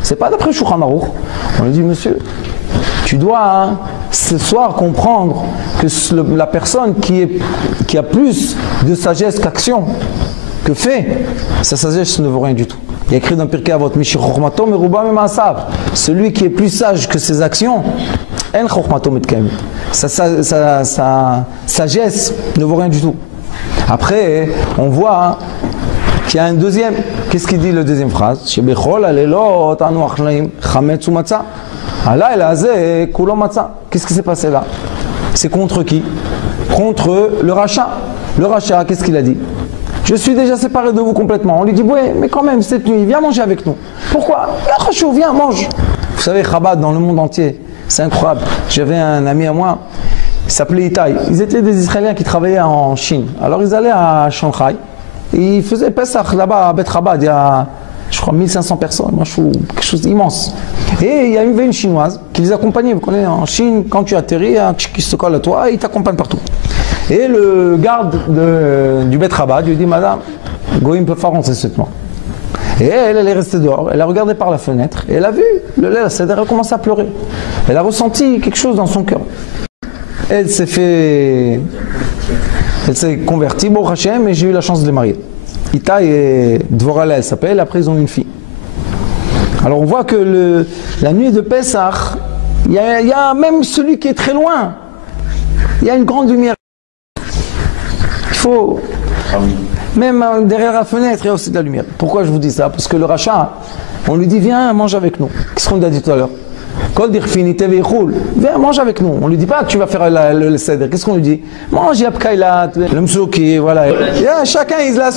C'est pas d'après Shulchan Aruch. On lui dit, monsieur, tu dois ce soir comprendre que la personne qui a plus de sagesse qu'action, que fait, sa sagesse ne vaut rien du tout. Il y a écrit dans Pirkei Avot, celui qui est plus sage que ses actions, sa sagesse ne vaut rien du tout. Après, on voit qu'il y a un deuxième. Qu'est-ce qu'il dit le deuxième phrase? Qu'est-ce qui s'est passé là? C'est contre qui? Contre le rachat. Le rachat, qu'est-ce qu'il a dit? Je suis déjà séparé de vous complètement. On lui dit, ouais, mais quand même, cette nuit, viens manger avec nous. Pourquoi? Viens, mange. Vous savez, Chabad, dans le monde entier, c'est incroyable. J'avais un ami à moi, il s'appelait Itaï. Ils étaient des Israéliens qui travaillaient en Chine. Alors, ils allaient à Shanghai. Ils faisaient Pesach là-bas à Bet Chabad. Il y a, je crois, 1500 personnes. Moi, je trouve quelque chose d'immense. Et il y avait une Chinoise qui les accompagnait. Vous connaissez, en Chine, quand tu atterris, qui se colle à toi, il t'accompagne partout. Et le garde du Bet Chabad lui dit, madame, Goïm ne peut pas rentrer cette nuit. Et elle est restée dehors, elle a regardé par la fenêtre, et elle a vu le lait, elle a commencé à pleurer. Elle a ressenti quelque chose dans son cœur. Elle s'est convertie, bon Hachem, et j'ai eu la chance de les marier. Itaï et Dvorala, elle s'appelle, après ils ont une fille. Alors on voit que la nuit de Pessah, il y a même celui qui est très loin, il y a une grande lumière. Il faut, même derrière la fenêtre, il y a aussi de la lumière. Pourquoi je vous dis ça? Parce que le rachat, on lui dit, viens, mange avec nous. Qu'est-ce qu'on a dit tout à l'heure? Viens, mange avec nous. On lui dit pas que tu vas faire le seder. Qu'est-ce qu'on lui dit? Mange, Yapkailat, le msouki, voilà. Chacun il a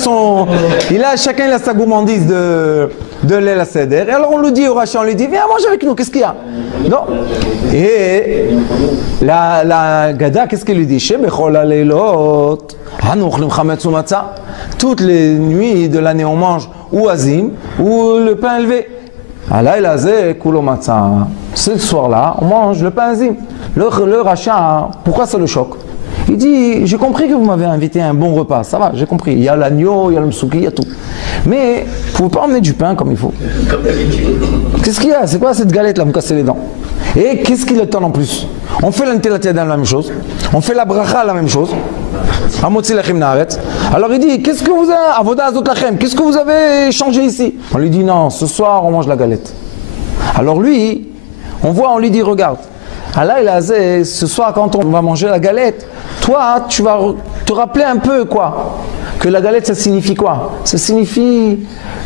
sa gourmandise de lait la seder. Et alors on lui dit au rachat, on lui dit, viens, mange avec nous. Qu'est-ce qu'il y a? Non. Et la Gada, qu'est-ce qu'elle lui dit? Toutes les nuits de l'année, on mange ou azim ou le pain élevé. Ce soir-là, on mange le pain azim. Le rachat, pourquoi ça le choque? Il dit, j'ai compris que vous m'avez invité à un bon repas, ça va, j'ai compris. Il y a l'agneau, il y a le msouki, il y a tout. Mais vous ne pouvez pas emmener du pain comme il faut. Qu'est-ce qu'il y a? C'est quoi cette galette là, vous me cassez les dents? Et qu'est-ce qu'il attend en plus? On fait l'antélatédan la même chose, on fait la bracha la même chose. Alors il dit, qu'est-ce que vous avez, avoda azot lachem, qu'est-ce que vous avez changé ici? On lui dit, non, ce soir on mange la galette. Alors lui, on lui dit, regarde, ce soir quand on va manger la galette, toi tu vas te rappeler un peu quoi? Que la galette ça signifie quoi? Ça signifie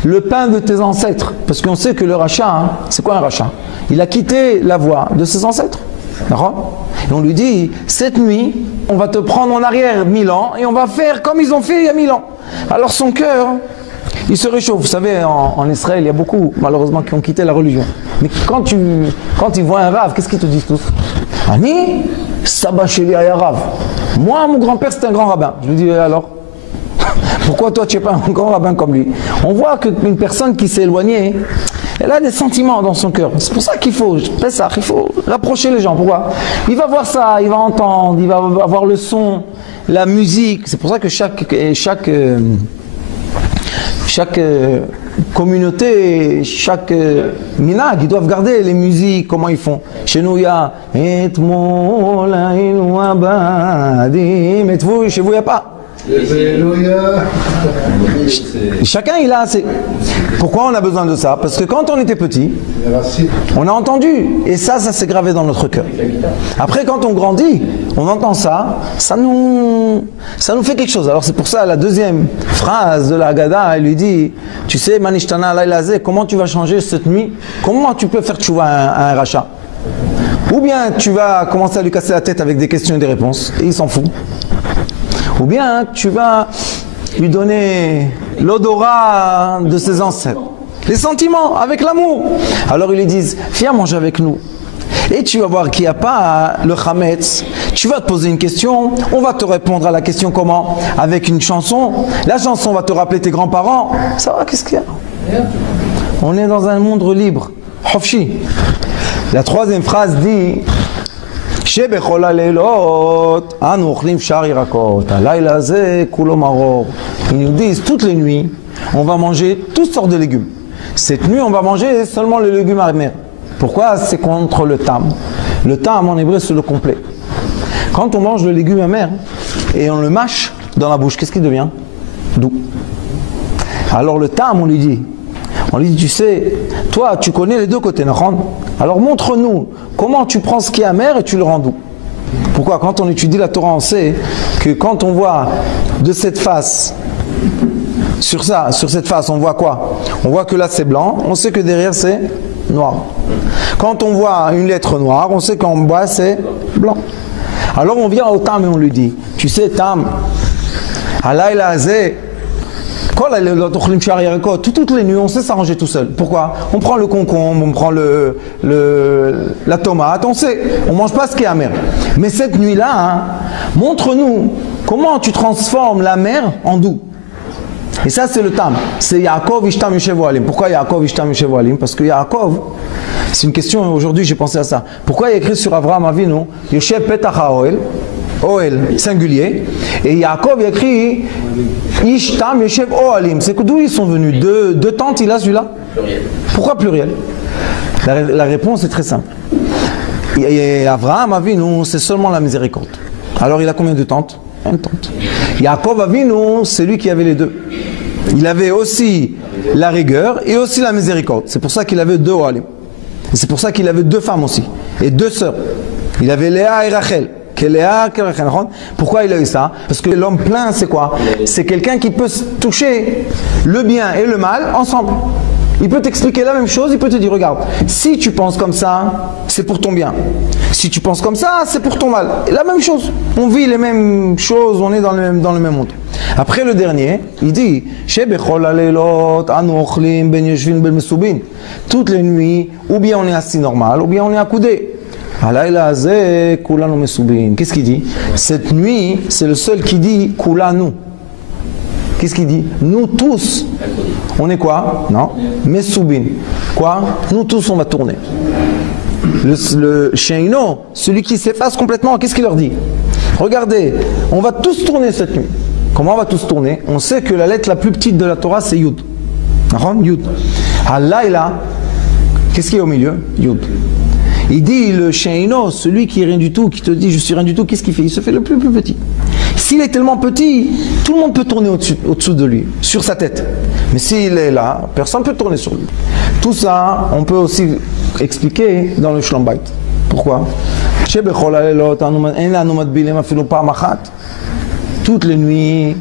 le pain de tes ancêtres. Parce qu'on sait que le rachat, c'est quoi un rachat? Il a quitté la voie de ses ancêtres. D'accord? Et on lui dit, cette nuit, on va te prendre en arrière 1000 ans et on va faire comme ils ont fait il y a 1000 ans. Alors son cœur, il se réchauffe. Vous savez, en Israël, il y a beaucoup, malheureusement, qui ont quitté la religion. Mais quand ils voient un rave, qu'est-ce qu'ils te disent tous? Ani, Saba Sheli Aya Rav. Moi, mon grand-père, c'était un grand rabbin. Je lui dis, alors? Pourquoi toi, tu n'es pas un grand rabbin comme lui? On voit qu'une personne qui s'est éloignée, Elle a des sentiments dans son cœur. C'est pour ça qu'il faut, il faut rapprocher les gens. Pourquoi? Il va voir ça, il va entendre, il va avoir le son, la musique. C'est pour ça que chaque communauté, chaque minag, ils doivent garder les musiques, comment ils font. Chez nous, il y a chez vous, il n'y a pas. Chacun il a assez. Pourquoi on a besoin de ça? Parce que quand on était petit, on a entendu, et ça s'est gravé dans notre cœur. Après, quand on grandit, on entend ça, ça nous fait quelque chose. Alors c'est pour ça la deuxième phrase de la Haggadah, elle lui dit, tu sais, Manishtana Lailazé, comment tu vas changer cette nuit? Comment tu peux faire tchouva à un rachat? Ou bien tu vas commencer à lui casser la tête avec des questions et des réponses, et il s'en fout. Ou bien tu vas lui donner l'odorat de ses ancêtres, les sentiments, avec l'amour. Alors ils lui disent, viens manger avec nous. Et tu vas voir qu'il n'y a pas le chametz. Tu vas te poser une question, on va te répondre à la question comment? Avec une chanson. La chanson va te rappeler tes grands-parents. Ça va, qu'est-ce qu'il y a? On est dans un monde libre. Hofshi. La troisième phrase dit, il nous disent toutes les nuits on va manger toutes sortes de légumes. Cette nuit on va manger seulement les légumes amers. Pourquoi? C'est contre le tam. Le tam en hébreu c'est le complet. Quand on mange le légume amer et on le mâche dans la bouche, qu'est-ce qui devient? Doux. Alors le tam on lui dit, tu sais, toi tu connais les deux côtés, alors montre-nous comment tu prends ce qui est amer et tu le rends doux. Pourquoi? Quand on étudie la Torah, on sait que quand on voit de cette face, sur cette face, on voit quoi? On voit que là c'est blanc, on sait que derrière c'est noir. Quand on voit une lettre noire, on sait qu'en bas c'est blanc. Alors on vient au Tam et on lui dit, tu sais Tam, Alayla Azeh, toutes les nuits, on sait s'arranger tout seul. Pourquoi? On prend le concombre, on prend la tomate, on sait, on mange pas ce qui est amer. Mais cette nuit-là, montre-nous comment tu transformes l'amer en doux. Et ça, c'est le tam. C'est Yaakov Ishtam Yoshev Ohalim. Pourquoi Yaakov Ishtam Yoshev Ohalim? Parce que Yaakov, c'est une question, aujourd'hui j'ai pensé à ça. Pourquoi il y a écrit sur Avraham Avinu, Yoshev Petach HaOhel, Oel, singulier, et Yaakov il écrit Ishtam Yoshev Ohalim. C'est d'où ils sont venus? Deux tentes, il a celui-là? Pluriel. Pourquoi pluriel? La réponse est très simple. Et Avraham Avinu, c'est seulement la miséricorde. Alors il a combien de tentes? Une tente. Yaakov Avinu, c'est lui qui avait les deux. Il avait aussi la rigueur et aussi la miséricorde. C'est pour ça qu'il avait deux Ohalim. Et c'est pour ça qu'il avait deux femmes aussi. Et deux sœurs. Il avait Léa et Rachel. Pourquoi il a eu ça? Parce que l'homme plein, c'est quoi? C'est quelqu'un qui peut toucher le bien et le mal ensemble. Il peut t'expliquer la même chose, il peut te dire, regarde, si tu penses comme ça, c'est pour ton bien. Si tu penses comme ça, c'est pour ton mal. Et la même chose. On vit les mêmes choses, on est dans le même monde. Après le dernier, il dit, toutes les nuits, ou bien on est assis normal, ou bien on est accoudé. Qu'est-ce qu'il dit? Cette nuit, c'est le seul qui dit Kulanu. Qu'est-ce qu'il dit? Nous tous. On est quoi? Non? Mesoubin. Quoi? Nous tous, on va tourner. Le Sheino, celui qui s'efface complètement, qu'est-ce qu'il leur dit? Regardez, on va tous tourner cette nuit. Comment on va tous tourner? On sait que la lettre la plus petite de la Torah, c'est Yud. Yud. Al-Laïla, qu'est-ce qu'il y a au milieu? Yud. Il dit le Sheino, celui qui est rien du tout, qui te dit je suis rien du tout, qu'est-ce qu'il fait? Il se fait le plus petit. S'il est tellement petit, tout le monde peut tourner au-dessous de lui, sur sa tête. Mais s'il est là, personne ne peut tourner sur lui. Tout ça, on peut aussi expliquer dans le Shlom Bayit. Pourquoi? Toutes les nuits,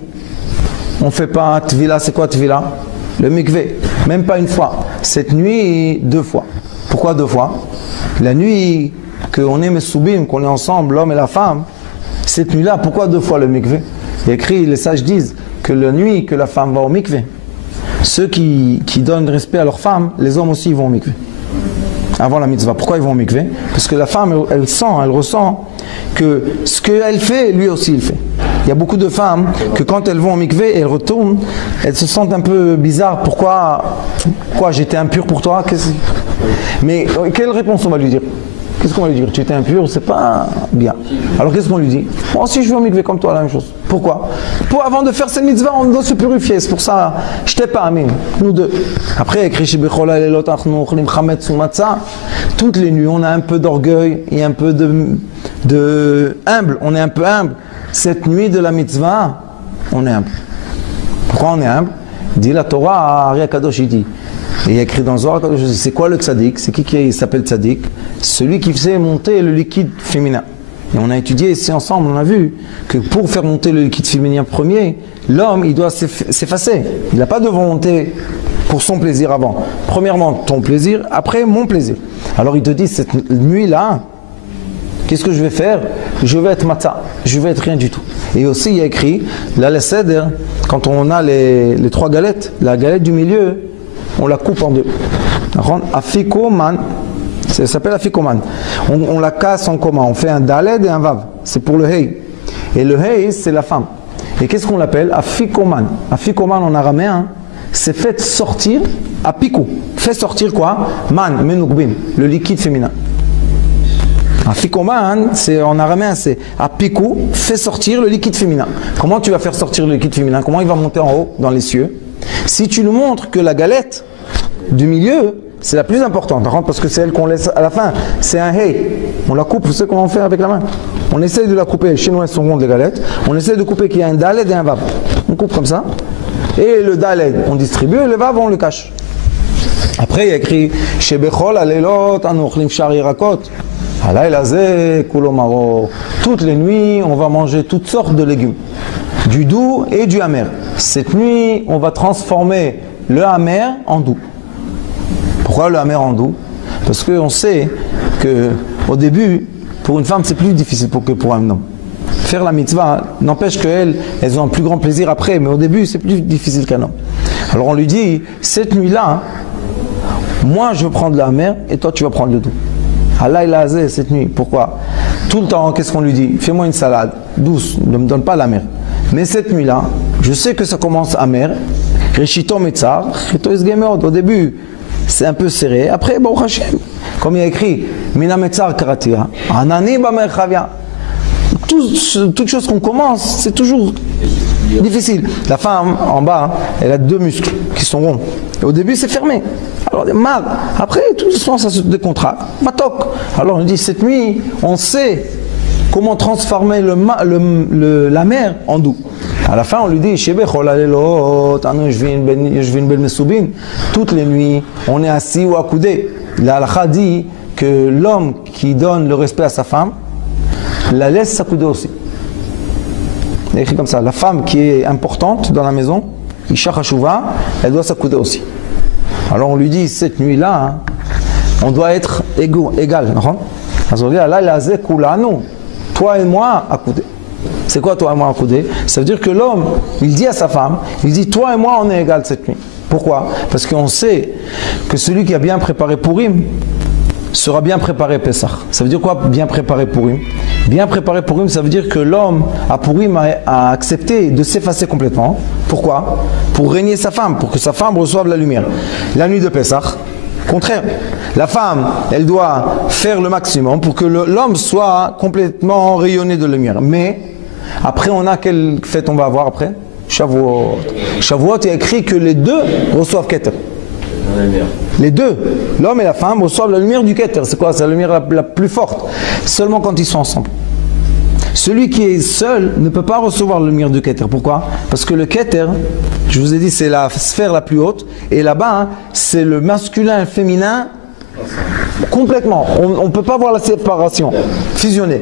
on ne fait pas Tvila. C'est quoi Tvila? Le mikvé. Même pas une fois. Cette nuit, 2 fois. Pourquoi 2 fois? La nuit qu'on est Mesoubim, qu'on est ensemble, l'homme et la femme, cette nuit-là, pourquoi 2 fois le mikvé? Il est écrit, les sages disent que la nuit que la femme va au mikvé, ceux qui donnent respect à leur femme, les hommes aussi vont au mikvé. Avant la mitzvah. Pourquoi ils vont au mikvé? Parce que la femme, elle ressent que ce qu'elle fait, lui aussi il fait. Il y a beaucoup de femmes que quand elles vont au mikvé et elles retournent, elles se sentent un peu bizarres. Pourquoi j'étais impur pour toi? Mais quelle réponse on va lui dire? Qu'est-ce qu'on va lui dire? Tu étais impur, c'est pas bien. Alors qu'est-ce qu'on lui dit? Moi aussi je veux au mikvé comme toi, la même chose. Pourquoi? Avant de faire cette mitzvah, on doit se purifier. C'est pour ça, je t'ai pas amin. Nous deux. Après, toutes les nuits, on a un peu d'orgueil et un peu de humble. On est un peu humble. Cette nuit de la mitzvah, on est humble. Pourquoi on est humble? Dit la Torah à Ari Akadosh, il dit. Et il y a écrit dans le Zohar, c'est quoi le tzaddik? C'est qui s'appelle tzaddik? Celui qui faisait monter le liquide féminin. Et on a étudié ici ensemble, on a vu que pour faire monter le liquide féminin premier, l'homme, il doit s'effacer. Il n'a pas de volonté pour son plaisir avant. Premièrement, ton plaisir, après mon plaisir. Alors il te dit, cette nuit-là, qu'est-ce que je vais faire? Je vais être matzah, je vais être rien du tout. Et aussi, il y a écrit, là, le seder, quand on a les trois galettes, la galette du milieu, on la coupe en deux. Afikoman, ça s'appelle afikoman. On la casse en commun. On fait un daled et un vav. C'est pour le hei. Et le hei, c'est la femme. Et qu'est-ce qu'on l'appelle? Afikoman. Afikoman en araméen, c'est fait sortir apikou. Fait sortir quoi? Man, menukbin, le liquide féminin. Afikoman, c'est en araméen, c'est apikou, fait sortir le liquide féminin. Comment tu vas faire sortir le liquide féminin? Comment il va monter en haut dans les cieux? Si tu nous montres que la galette du milieu, c'est la plus importante, parce que c'est elle qu'on laisse à la fin, c'est un hey. On la coupe, vous savez comment on fait avec la main? On essaie de la couper, chez nous elles sont rondes les galettes, on essaie de couper qu'il y a un daled et un vav. On coupe comme ça, et le daled on distribue, et le vav on le cache. Après il y a écrit chez Bechol alelot anochlim shar yirakot. Toutes les nuits, on va manger toutes sortes de légumes, du doux et du amer. Cette nuit, on va transformer le amer en doux. Pourquoi le amer en doux? Parce qu'on sait qu'au début, pour une femme, c'est plus difficile que pour un homme. Faire la mitzvah n'empêche qu'elles ont un plus grand plaisir après, mais au début, c'est plus difficile qu'un homme. Alors on lui dit, cette nuit-là, moi je veux prendre le amer et toi tu vas prendre le doux. Allah il a azé cette nuit. Pourquoi? Tout le temps, qu'est-ce qu'on lui dit? Fais-moi une salade douce, ne me donne pas la mer. Mais cette nuit-là, je sais que ça commence amer. Reshito metzar, reshito esgemeot. Au début, c'est un peu serré. Après, bon Hashem, comme il y a écrit, mina metzar karatia, anani bamer chavia. Toute chose qu'on commence, c'est toujours difficile. La femme, en bas, elle a deux muscles qui sont ronds. Et au début, c'est fermé. Alors, mal. Après, tout doucement, ça se décontracte. Matok. Alors, on dit, cette nuit, on sait comment transformer la mer en doux. À la fin, on lui dit, toutes les nuits, on est assis ou accoudé. La halakha dit que l'homme qui donne le respect à sa femme, la laisse s'accouder aussi. Il est écrit comme ça, la femme qui est importante dans la maison, Isha Hashuva, elle doit s'accouder aussi. Alors on lui dit, cette nuit-là, hein, on doit être égal. Toi et moi, accoudés. C'est quoi toi et moi accoudés? Ça veut dire que l'homme, il dit à sa femme, il dit, toi et moi, on est égal cette nuit. Pourquoi? Parce qu'on sait que celui qui a bien préparé Purim sera bien préparé Pessah. Ça veut dire quoi bien préparé Purim? Bien préparé Purim, ça veut dire que l'homme à Purim a accepté de s'effacer complètement. Pourquoi? Pour régner sa femme, pour que sa femme reçoive la lumière. La nuit de Pessah, contraire. La femme, elle doit faire le maximum pour que l'homme soit complètement rayonné de lumière. Mais après, on a quelle fête on va avoir après? Shavuot. Shavuot, il y a écrit que les deux reçoivent Keter. Les deux, l'homme et la femme, reçoivent la lumière du Keter. C'est quoi? C'est la lumière la plus forte. Seulement quand ils sont ensemble. Celui qui est seul ne peut pas recevoir la lumière du Keter. Pourquoi? Parce que le Keter, je vous ai dit, c'est la sphère la plus haute. Et là-bas, hein, c'est le masculin et le féminin complètement. On ne peut pas voir la séparation, fusionner.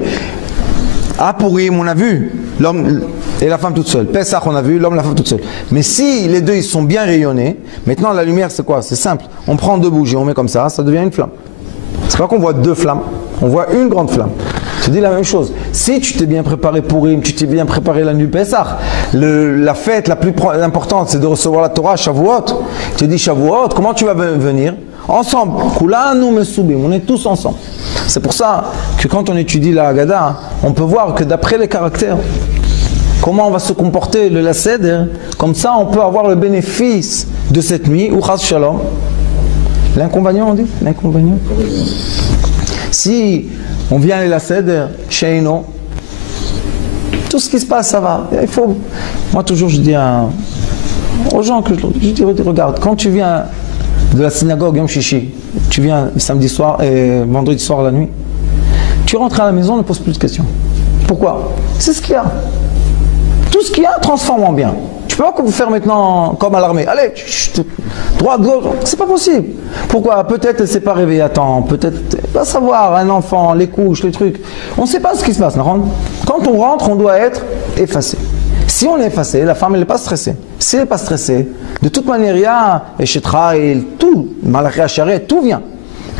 À Purim, on a vu l'homme et la femme toute seule. Pessah, on a vu l'homme et la femme toute seule. Mais si les deux ils sont bien rayonnés, maintenant la lumière c'est quoi? C'est simple. On prend deux bougies, on met comme ça devient une flamme. C'est pas qu'on voit deux flammes, on voit une grande flamme. Je te dis la même chose. Si tu t'es bien préparé pour Purim, tu t'es bien préparé la nuit Pessah, la fête la plus importante c'est de recevoir la Torah, Shavuot. Tu te dis Shavuot, comment tu vas venir? Ensemble. Kulanu mesubim, on est tous ensemble. C'est pour ça que quand on étudie la Haggadah, on peut voir que d'après les caractères, comment on va se comporter le la Seder. Comme ça, on peut avoir le bénéfice de cette nuit, ou chas shalom. L'inconvénient, on dit? L'inconvénient. Si on vient la Seder, chez Eno, tout ce qui se passe, ça va. Il faut... Moi, toujours, je dis aux gens que je dis, regarde, quand tu viens de la synagogue Yom Shishi, tu viens samedi soir et vendredi soir la nuit, tu rentres à la maison, ne pose plus de questions. Pourquoi? C'est ce qu'il y a. Tout ce qu'il y a, transforme en bien. Tu peux pas faire maintenant comme à l'armée. Allez, droite, gauche, c'est pas possible. Pourquoi? Peut-être elle s'est pas réveillée à temps, peut-être, pas savoir, un enfant, les couches, les trucs. On ne sait pas ce qui se passe. Quand on rentre, on doit être effacé. Si on est effacé, la femme elle n'est pas stressée. Si elle n'est pas stressée, de toute manière, il y a Eshetra et tout, Malachi Hacharet, tout vient.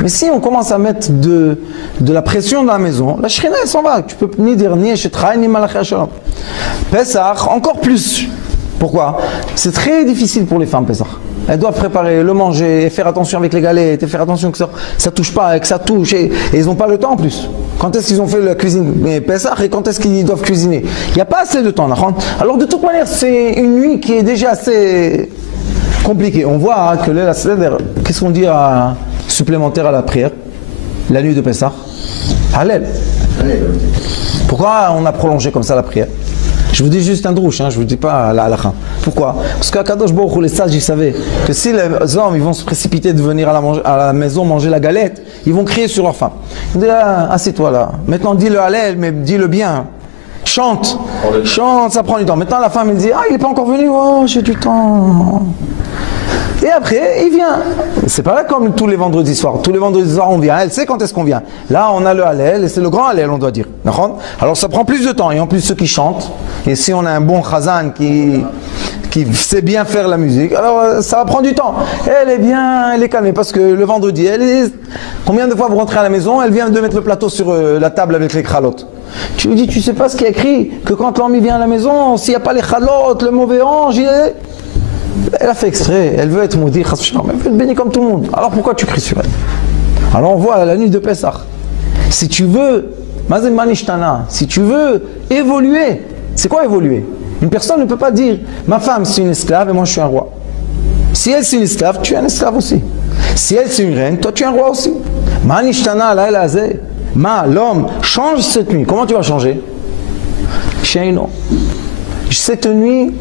Mais si on commence à mettre de la pression dans la maison, la Shrina elle s'en va. Tu peux ni dire ni Eshetra ni Malachi Hacharet. Pesach, encore plus. Pourquoi? C'est très difficile pour les femmes, Pesach. Elles doivent préparer, le manger, et faire attention avec les galettes, et faire attention que ça ne touche pas, que ça touche. Et ils n'ont pas le temps en plus. Quand est-ce qu'ils ont fait la cuisine Pesach et quand est-ce qu'ils doivent cuisiner? Il n'y a pas assez de temps. Alors de toute manière, c'est une nuit qui est déjà assez compliquée. On voit que la Seder, qu'est-ce qu'on dit supplémentaire à la prière? La nuit de Pesach? Hallel. Pourquoi on a prolongé comme ça la prière? Je vous dis juste un drouche, je ne vous dis pas la halakha. Pourquoi? Parce qu'à Kadosh Baruch Hu, les sages, ils savaient que si les hommes ils vont se précipiter de venir à la maison manger la galette, ils vont crier sur leur femme. Ils disent, assieds-toi là. Maintenant, dis le halel, mais dis-le bien. Chante. Chante, ça prend du temps. Maintenant, la femme, elle dit, il n'est pas encore venu, oh, j'ai du temps. Et après, il vient. C'est pas là comme tous les vendredis soirs. Tous les vendredis soirs, on vient. Elle sait quand est-ce qu'on vient. Là, on a le Hallel, et c'est le grand Hallel, on doit dire. Alors, ça prend plus de temps. Et en plus, ceux qui chantent, et si on a un bon Chazan qui sait bien faire la musique, alors ça va prendre du temps. Elle est bien, elle est calmée, parce que le vendredi, combien de fois vous rentrez à la maison, elle vient de mettre le plateau sur la table avec les chalotes. Tu lui dis, tu sais pas ce qui est écrit, que quand l'homme vient à la maison, s'il n'y a pas les chalotes, le mauvais ange, elle a fait exprès, elle veut être maudite, elle veut être bénie comme tout le monde. Alors pourquoi tu cries sur elle? Alors on voit la nuit de Pesach. Si tu veux, Mazem Manishtana, si tu veux évoluer, c'est quoi évoluer? Une personne ne peut pas dire, ma femme c'est une esclave et moi je suis un roi. Si elle c'est une esclave, tu es un esclave aussi. Si elle c'est une reine, toi tu es un roi aussi. Manishtana, la elazé. L'homme, change cette nuit. Comment tu vas changer? Sheino. Cette nuit,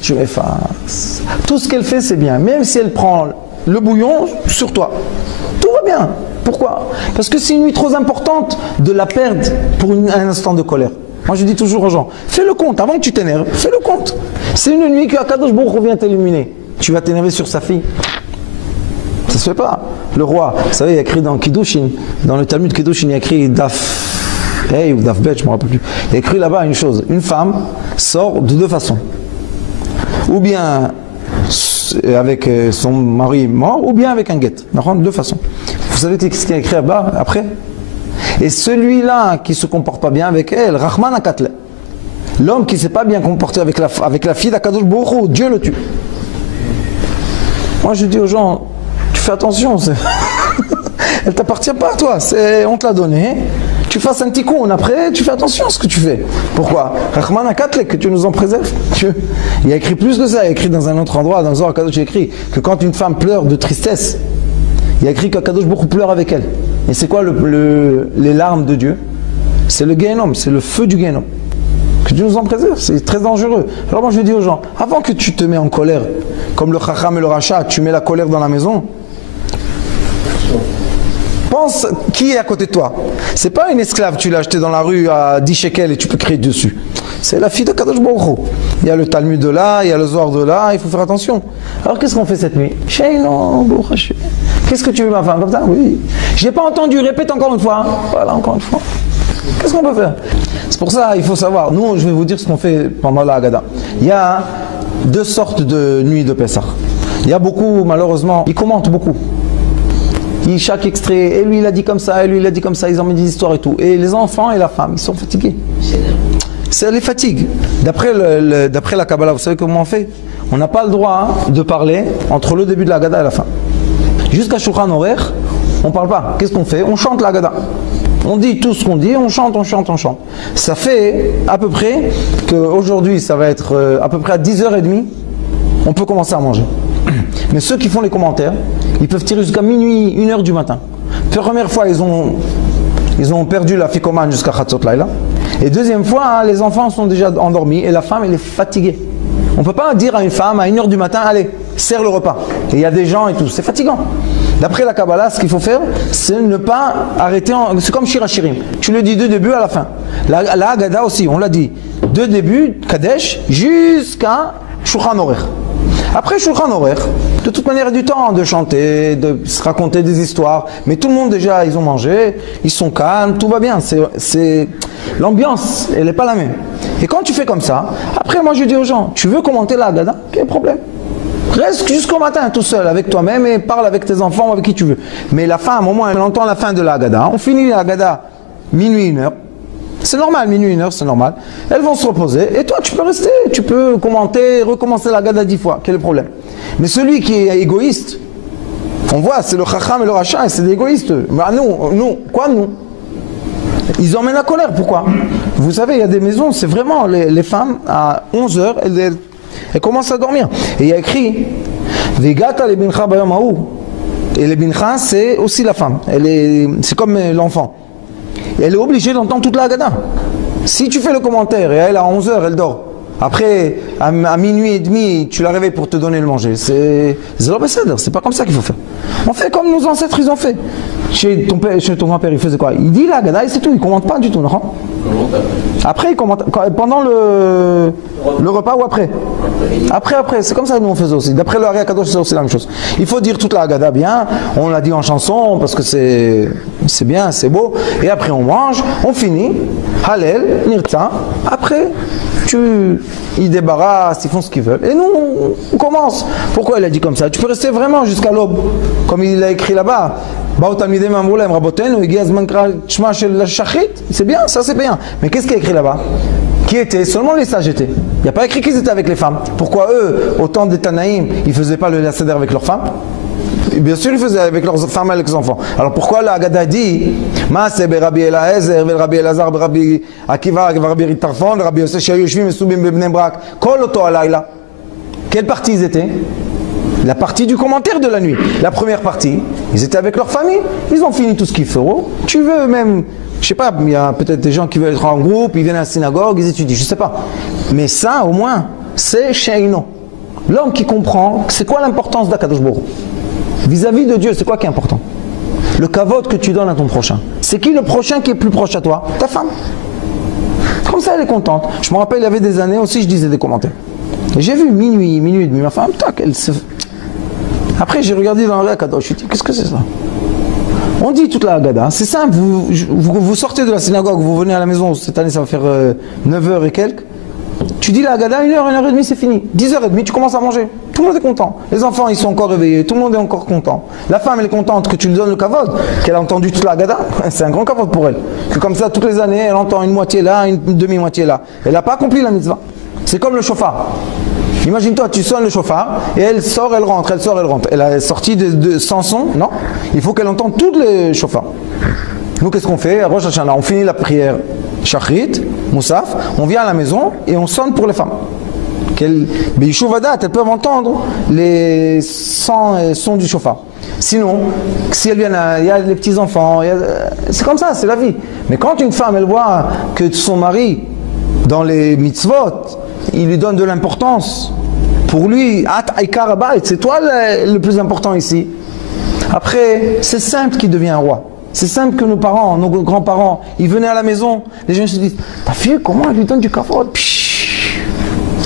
je m'efface. Tout ce qu'elle fait, c'est bien. Même si elle prend le bouillon sur toi, tout va bien. Pourquoi? Parce que c'est une nuit trop importante de la perdre pour un instant de colère. Moi, je dis toujours aux gens, fais le compte. Avant que tu t'énerves, fais le compte. C'est une nuit que Akadosh Baruch Hu vient t'illuminer. Tu vas t'énerver sur sa fille. Ça se fait pas. Le roi, vous savez, il y a écrit dans Kiddushin, dans le Talmud Kiddushin, il y a écrit Daf Hey ou Daf Bet, je ne me rappelle plus. Il y a écrit là-bas une chose. Une femme sort de deux façons. Ou bien avec son mari mort, ou bien avec un guet. De deux façons. Vous savez ce qu'il y a écrit là-bas après? Et celui-là qui ne se comporte pas bien avec elle, Rahman Akatle. L'homme qui ne s'est pas bien comporté avec la fille d'Akadosh Baruch Hu, Dieu le tue. Moi je dis aux gens, tu fais attention, elle ne t'appartient pas à toi, on te l'a donné. Tu fasses un tikkun, après tu fais attention à ce que tu fais. Pourquoi? Rahman Akatle, que tu nous en préserves. Il y a écrit plus que ça, il y a écrit dans un autre endroit, dans Zohar Kadosh, il y a écrit que quand une femme pleure de tristesse, il y a écrit qu'Akadosh Baruch Hu pleure avec elle. Et c'est quoi les larmes de Dieu? C'est le Gehenom, c'est le feu du Gehenom. Que Dieu nous en préserve, c'est très dangereux. Alors moi je dis aux gens, avant que tu te mets en colère, comme le Chacham et le Racha, tu mets la colère dans la maison, pense qui est à côté de toi. C'est pas une esclave, tu l'as achetée dans la rue à 10 shekels et tu peux crier dessus. C'est la fille de Kadosh Baruch Hu. Il y a le Talmud de là, il y a le Zohar de là, il faut faire attention. Alors qu'est-ce qu'on fait cette nuit? Qu'est-ce que tu veux ma femme? Comme ça? Oui. Je n'ai pas entendu, répète encore une fois. Voilà, encore une fois. Qu'est-ce qu'on peut faire? C'est pour ça, il faut savoir. Nous, je vais vous dire ce qu'on fait pendant la Haggadah. Il y a deux sortes de nuits de Pessah. Il y a beaucoup, malheureusement, ils commentent beaucoup. Chaque extrait, et lui il a dit comme ça, et lui il a dit comme ça, ils emmènent des histoires et tout. Et les enfants et la femme, ils sont fatigués. Ça les fatigue. D'après la Kabbalah, vous savez comment on fait? On n'a pas le droit de parler entre le début de la Haggadah et la fin. Jusqu'à Shulchan Aruch, on ne parle pas. Qu'est-ce qu'on fait? On chante la Haggadah. On dit tout ce qu'on dit, on chante, on chante, on chante. Ça fait à peu près qu'aujourd'hui, ça va être à peu près à 10h30, on peut commencer à manger. Mais ceux qui font les commentaires, ils peuvent tirer jusqu'à minuit, 1h du matin. Première fois, ils ont perdu la ficomane jusqu'à Khatsot Laila. Et deuxième fois, les enfants sont déjà endormis et la femme, elle est fatiguée. On ne peut pas dire à une femme à 1h du matin, allez, serre le repas. Et il y a des gens et tout, c'est fatigant. D'après la Kabbalah, ce qu'il faut faire, c'est ne pas arrêter, c'est comme Shirachirim. Tu le dis de début à la fin. La Haggadah aussi, on l'a dit, de début, Kadesh, jusqu'à Shulchan Aruch. Après Shulchan Aruch, de toute manière, il y a du temps de chanter, de se raconter des histoires. Mais tout le monde déjà, ils ont mangé, ils sont calmes, tout va bien. L'ambiance, elle n'est pas la même. Et quand tu fais comme ça, après moi je dis aux gens, tu veux commenter la Haggadah, quel problème? Reste jusqu'au matin tout seul avec toi-même et parle avec tes enfants ou avec qui tu veux. Mais la femme, au moins, elle entend la fin de la Haggadah. On finit la Haggadah minuit, 1h. C'est normal, minuit, 1h, c'est normal. Elles vont se reposer et toi, tu peux rester, tu peux commenter, recommencer la Haggadah 10 fois. Quel est le problème? Mais celui qui est égoïste, on voit, c'est le Chacham et le Racha, et c'est des égoïstes. Bah, nous, quoi nous? Ils emmènent la colère, pourquoi? Vous savez, il y a des maisons, c'est vraiment les femmes, à 11h, elles commencent à dormir. Et il y a écrit Vegata le bincha bayom haou. Et le bincha, c'est aussi la femme. C'est comme l'enfant. Elle est obligée d'entendre toute la Haggadah. Si tu fais le commentaire et elle à 11h, elle dort. Après, à minuit et demi, tu la réveilles pour te donner le manger. C'est pas comme ça qu'il faut faire. On fait comme nos ancêtres, ils ont fait. Chez ton grand-père, il faisait quoi? Il dit la Haggadah et c'est tout, il ne commente pas du tout, non? Après, il commente. Pendant le repas ou après? Après, c'est comme ça que nous on faisait aussi. D'après le Ari Akadosh, c'est aussi la même chose. Il faut dire toute la Haggadah bien, on l'a dit en chanson parce que c'est bien, c'est beau. Et après on mange, on finit, Hallel, Nirtza. Après, ils débarrassent, ils font ce qu'ils veulent. Et nous, on commence. Pourquoi il a dit comme ça? Tu peux rester vraiment jusqu'à l'aube, comme il a écrit là-bas. C'est bien, ça c'est bien. Mais qu'est-ce qu'il a écrit là-bas? Qui était? Seulement les sages étaient. Il n'y a pas écrit qu'ils étaient avec les femmes. Pourquoi eux, au temps des Tanaïm, ils ne faisaient pas le Seder avec leurs femmes? Bien sûr, ils faisaient avec leurs femmes et avec leurs enfants. Alors pourquoi la Haggadah dit Maaseh Rabbi Eliezer, Rabbi Elazar, Rabbi Akiva, Rabbi Ritarfon, Rabbi Yosef, Shayushvim et Soubim Bebnei Brak, Kol Oto Alayla. Quelle partie ils étaient? La partie du commentaire de la nuit. La première partie, ils étaient avec leur famille, ils ont fini tout ce qu'il faut. Tu veux même, je sais pas, il y a peut-être des gens qui veulent être en groupe, ils viennent à la synagogue, ils étudient, je sais pas. Mais ça, au moins, c'est Sheino. L'homme qui comprend, c'est quoi l'importance d'Akadosh Baruch Hu? Vis-à-vis de Dieu, c'est quoi qui est important? Le kavod que tu donnes à ton prochain. C'est qui le prochain qui est plus proche à toi? Ta femme. Comme ça, elle est contente. Je me rappelle, il y avait des années aussi, je disais des commentaires. Et j'ai vu minuit et demi, ma femme, tac, elle se... Après, j'ai regardé dans le Haggadah, je me suis dit, qu'est-ce que c'est ça? On dit toute la Haggadah, c'est simple, vous sortez de la synagogue, vous venez à la maison, cette année ça va faire 9h et quelques. Tu dis la Haggadah, 1h, 1h30, c'est fini. 10h30, tu commences à manger. Tout le monde est content. Les enfants, ils sont encore réveillés, tout le monde est encore content. La femme, elle est contente que tu lui donnes le kavod, qu'elle a entendu toute la Haggadah. C'est un grand kavod pour elle. Que comme ça, toutes les années, elle entend une moitié là, une demi-moitié là. Elle n'a pas accompli la mitzvah. C'est comme le chauffard. Imagine-toi, tu sonnes le chauffard et elle sort, elle rentre, elle sort, elle rentre. Elle a sorti sans son, non? Il faut qu'elle entende tous les chauffards. Nous, qu'est-ce qu'on fait? À Rosh Hashanah, on finit la prière Shachrit, Moussaf, on vient à la maison et on sonne pour les femmes. Be'ishuvadat, elles peuvent entendre les sons du chauffard. Sinon, si elles viennent, il y a les petits-enfants, c'est comme ça, c'est la vie. Mais quand une femme, elle voit que son mari, dans les mitzvot, il lui donne de l'importance. Pour lui, c'est toi le plus important ici. Après, c'est simple qu'il devient un roi. C'est simple que nos parents, nos grands-parents, ils venaient à la maison, les gens se disent, ta fille, comment elle lui donne du kavod?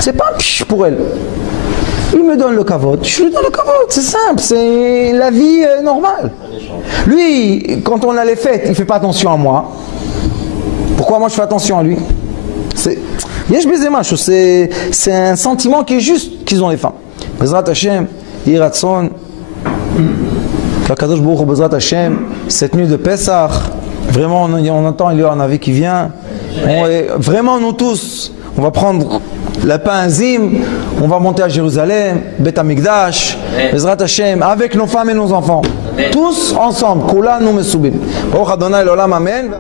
C'est pas un psh pour elle. Il me donne le kavod, je lui donne le kavod, c'est simple, c'est la vie normale. Lui, quand on a les fêtes, il ne fait pas attention à moi. Pourquoi moi je fais attention à lui? C'est un sentiment qui est juste qu'ils ont les femmes. Bezrat Hashem, Yiratson, Kakadosh Baruch Hu, Bezrat Hashem, cette nuit de Pessah, vraiment on entend, il y a un avis qui vient. Vraiment nous tous, on va prendre lapin Zim, on va monter à Jérusalem, Bet Amikdash, Bezrat Hashem, avec nos femmes et nos enfants. Tous ensemble. Kula nous mesubim. Baruch Adonai l'olam, amen.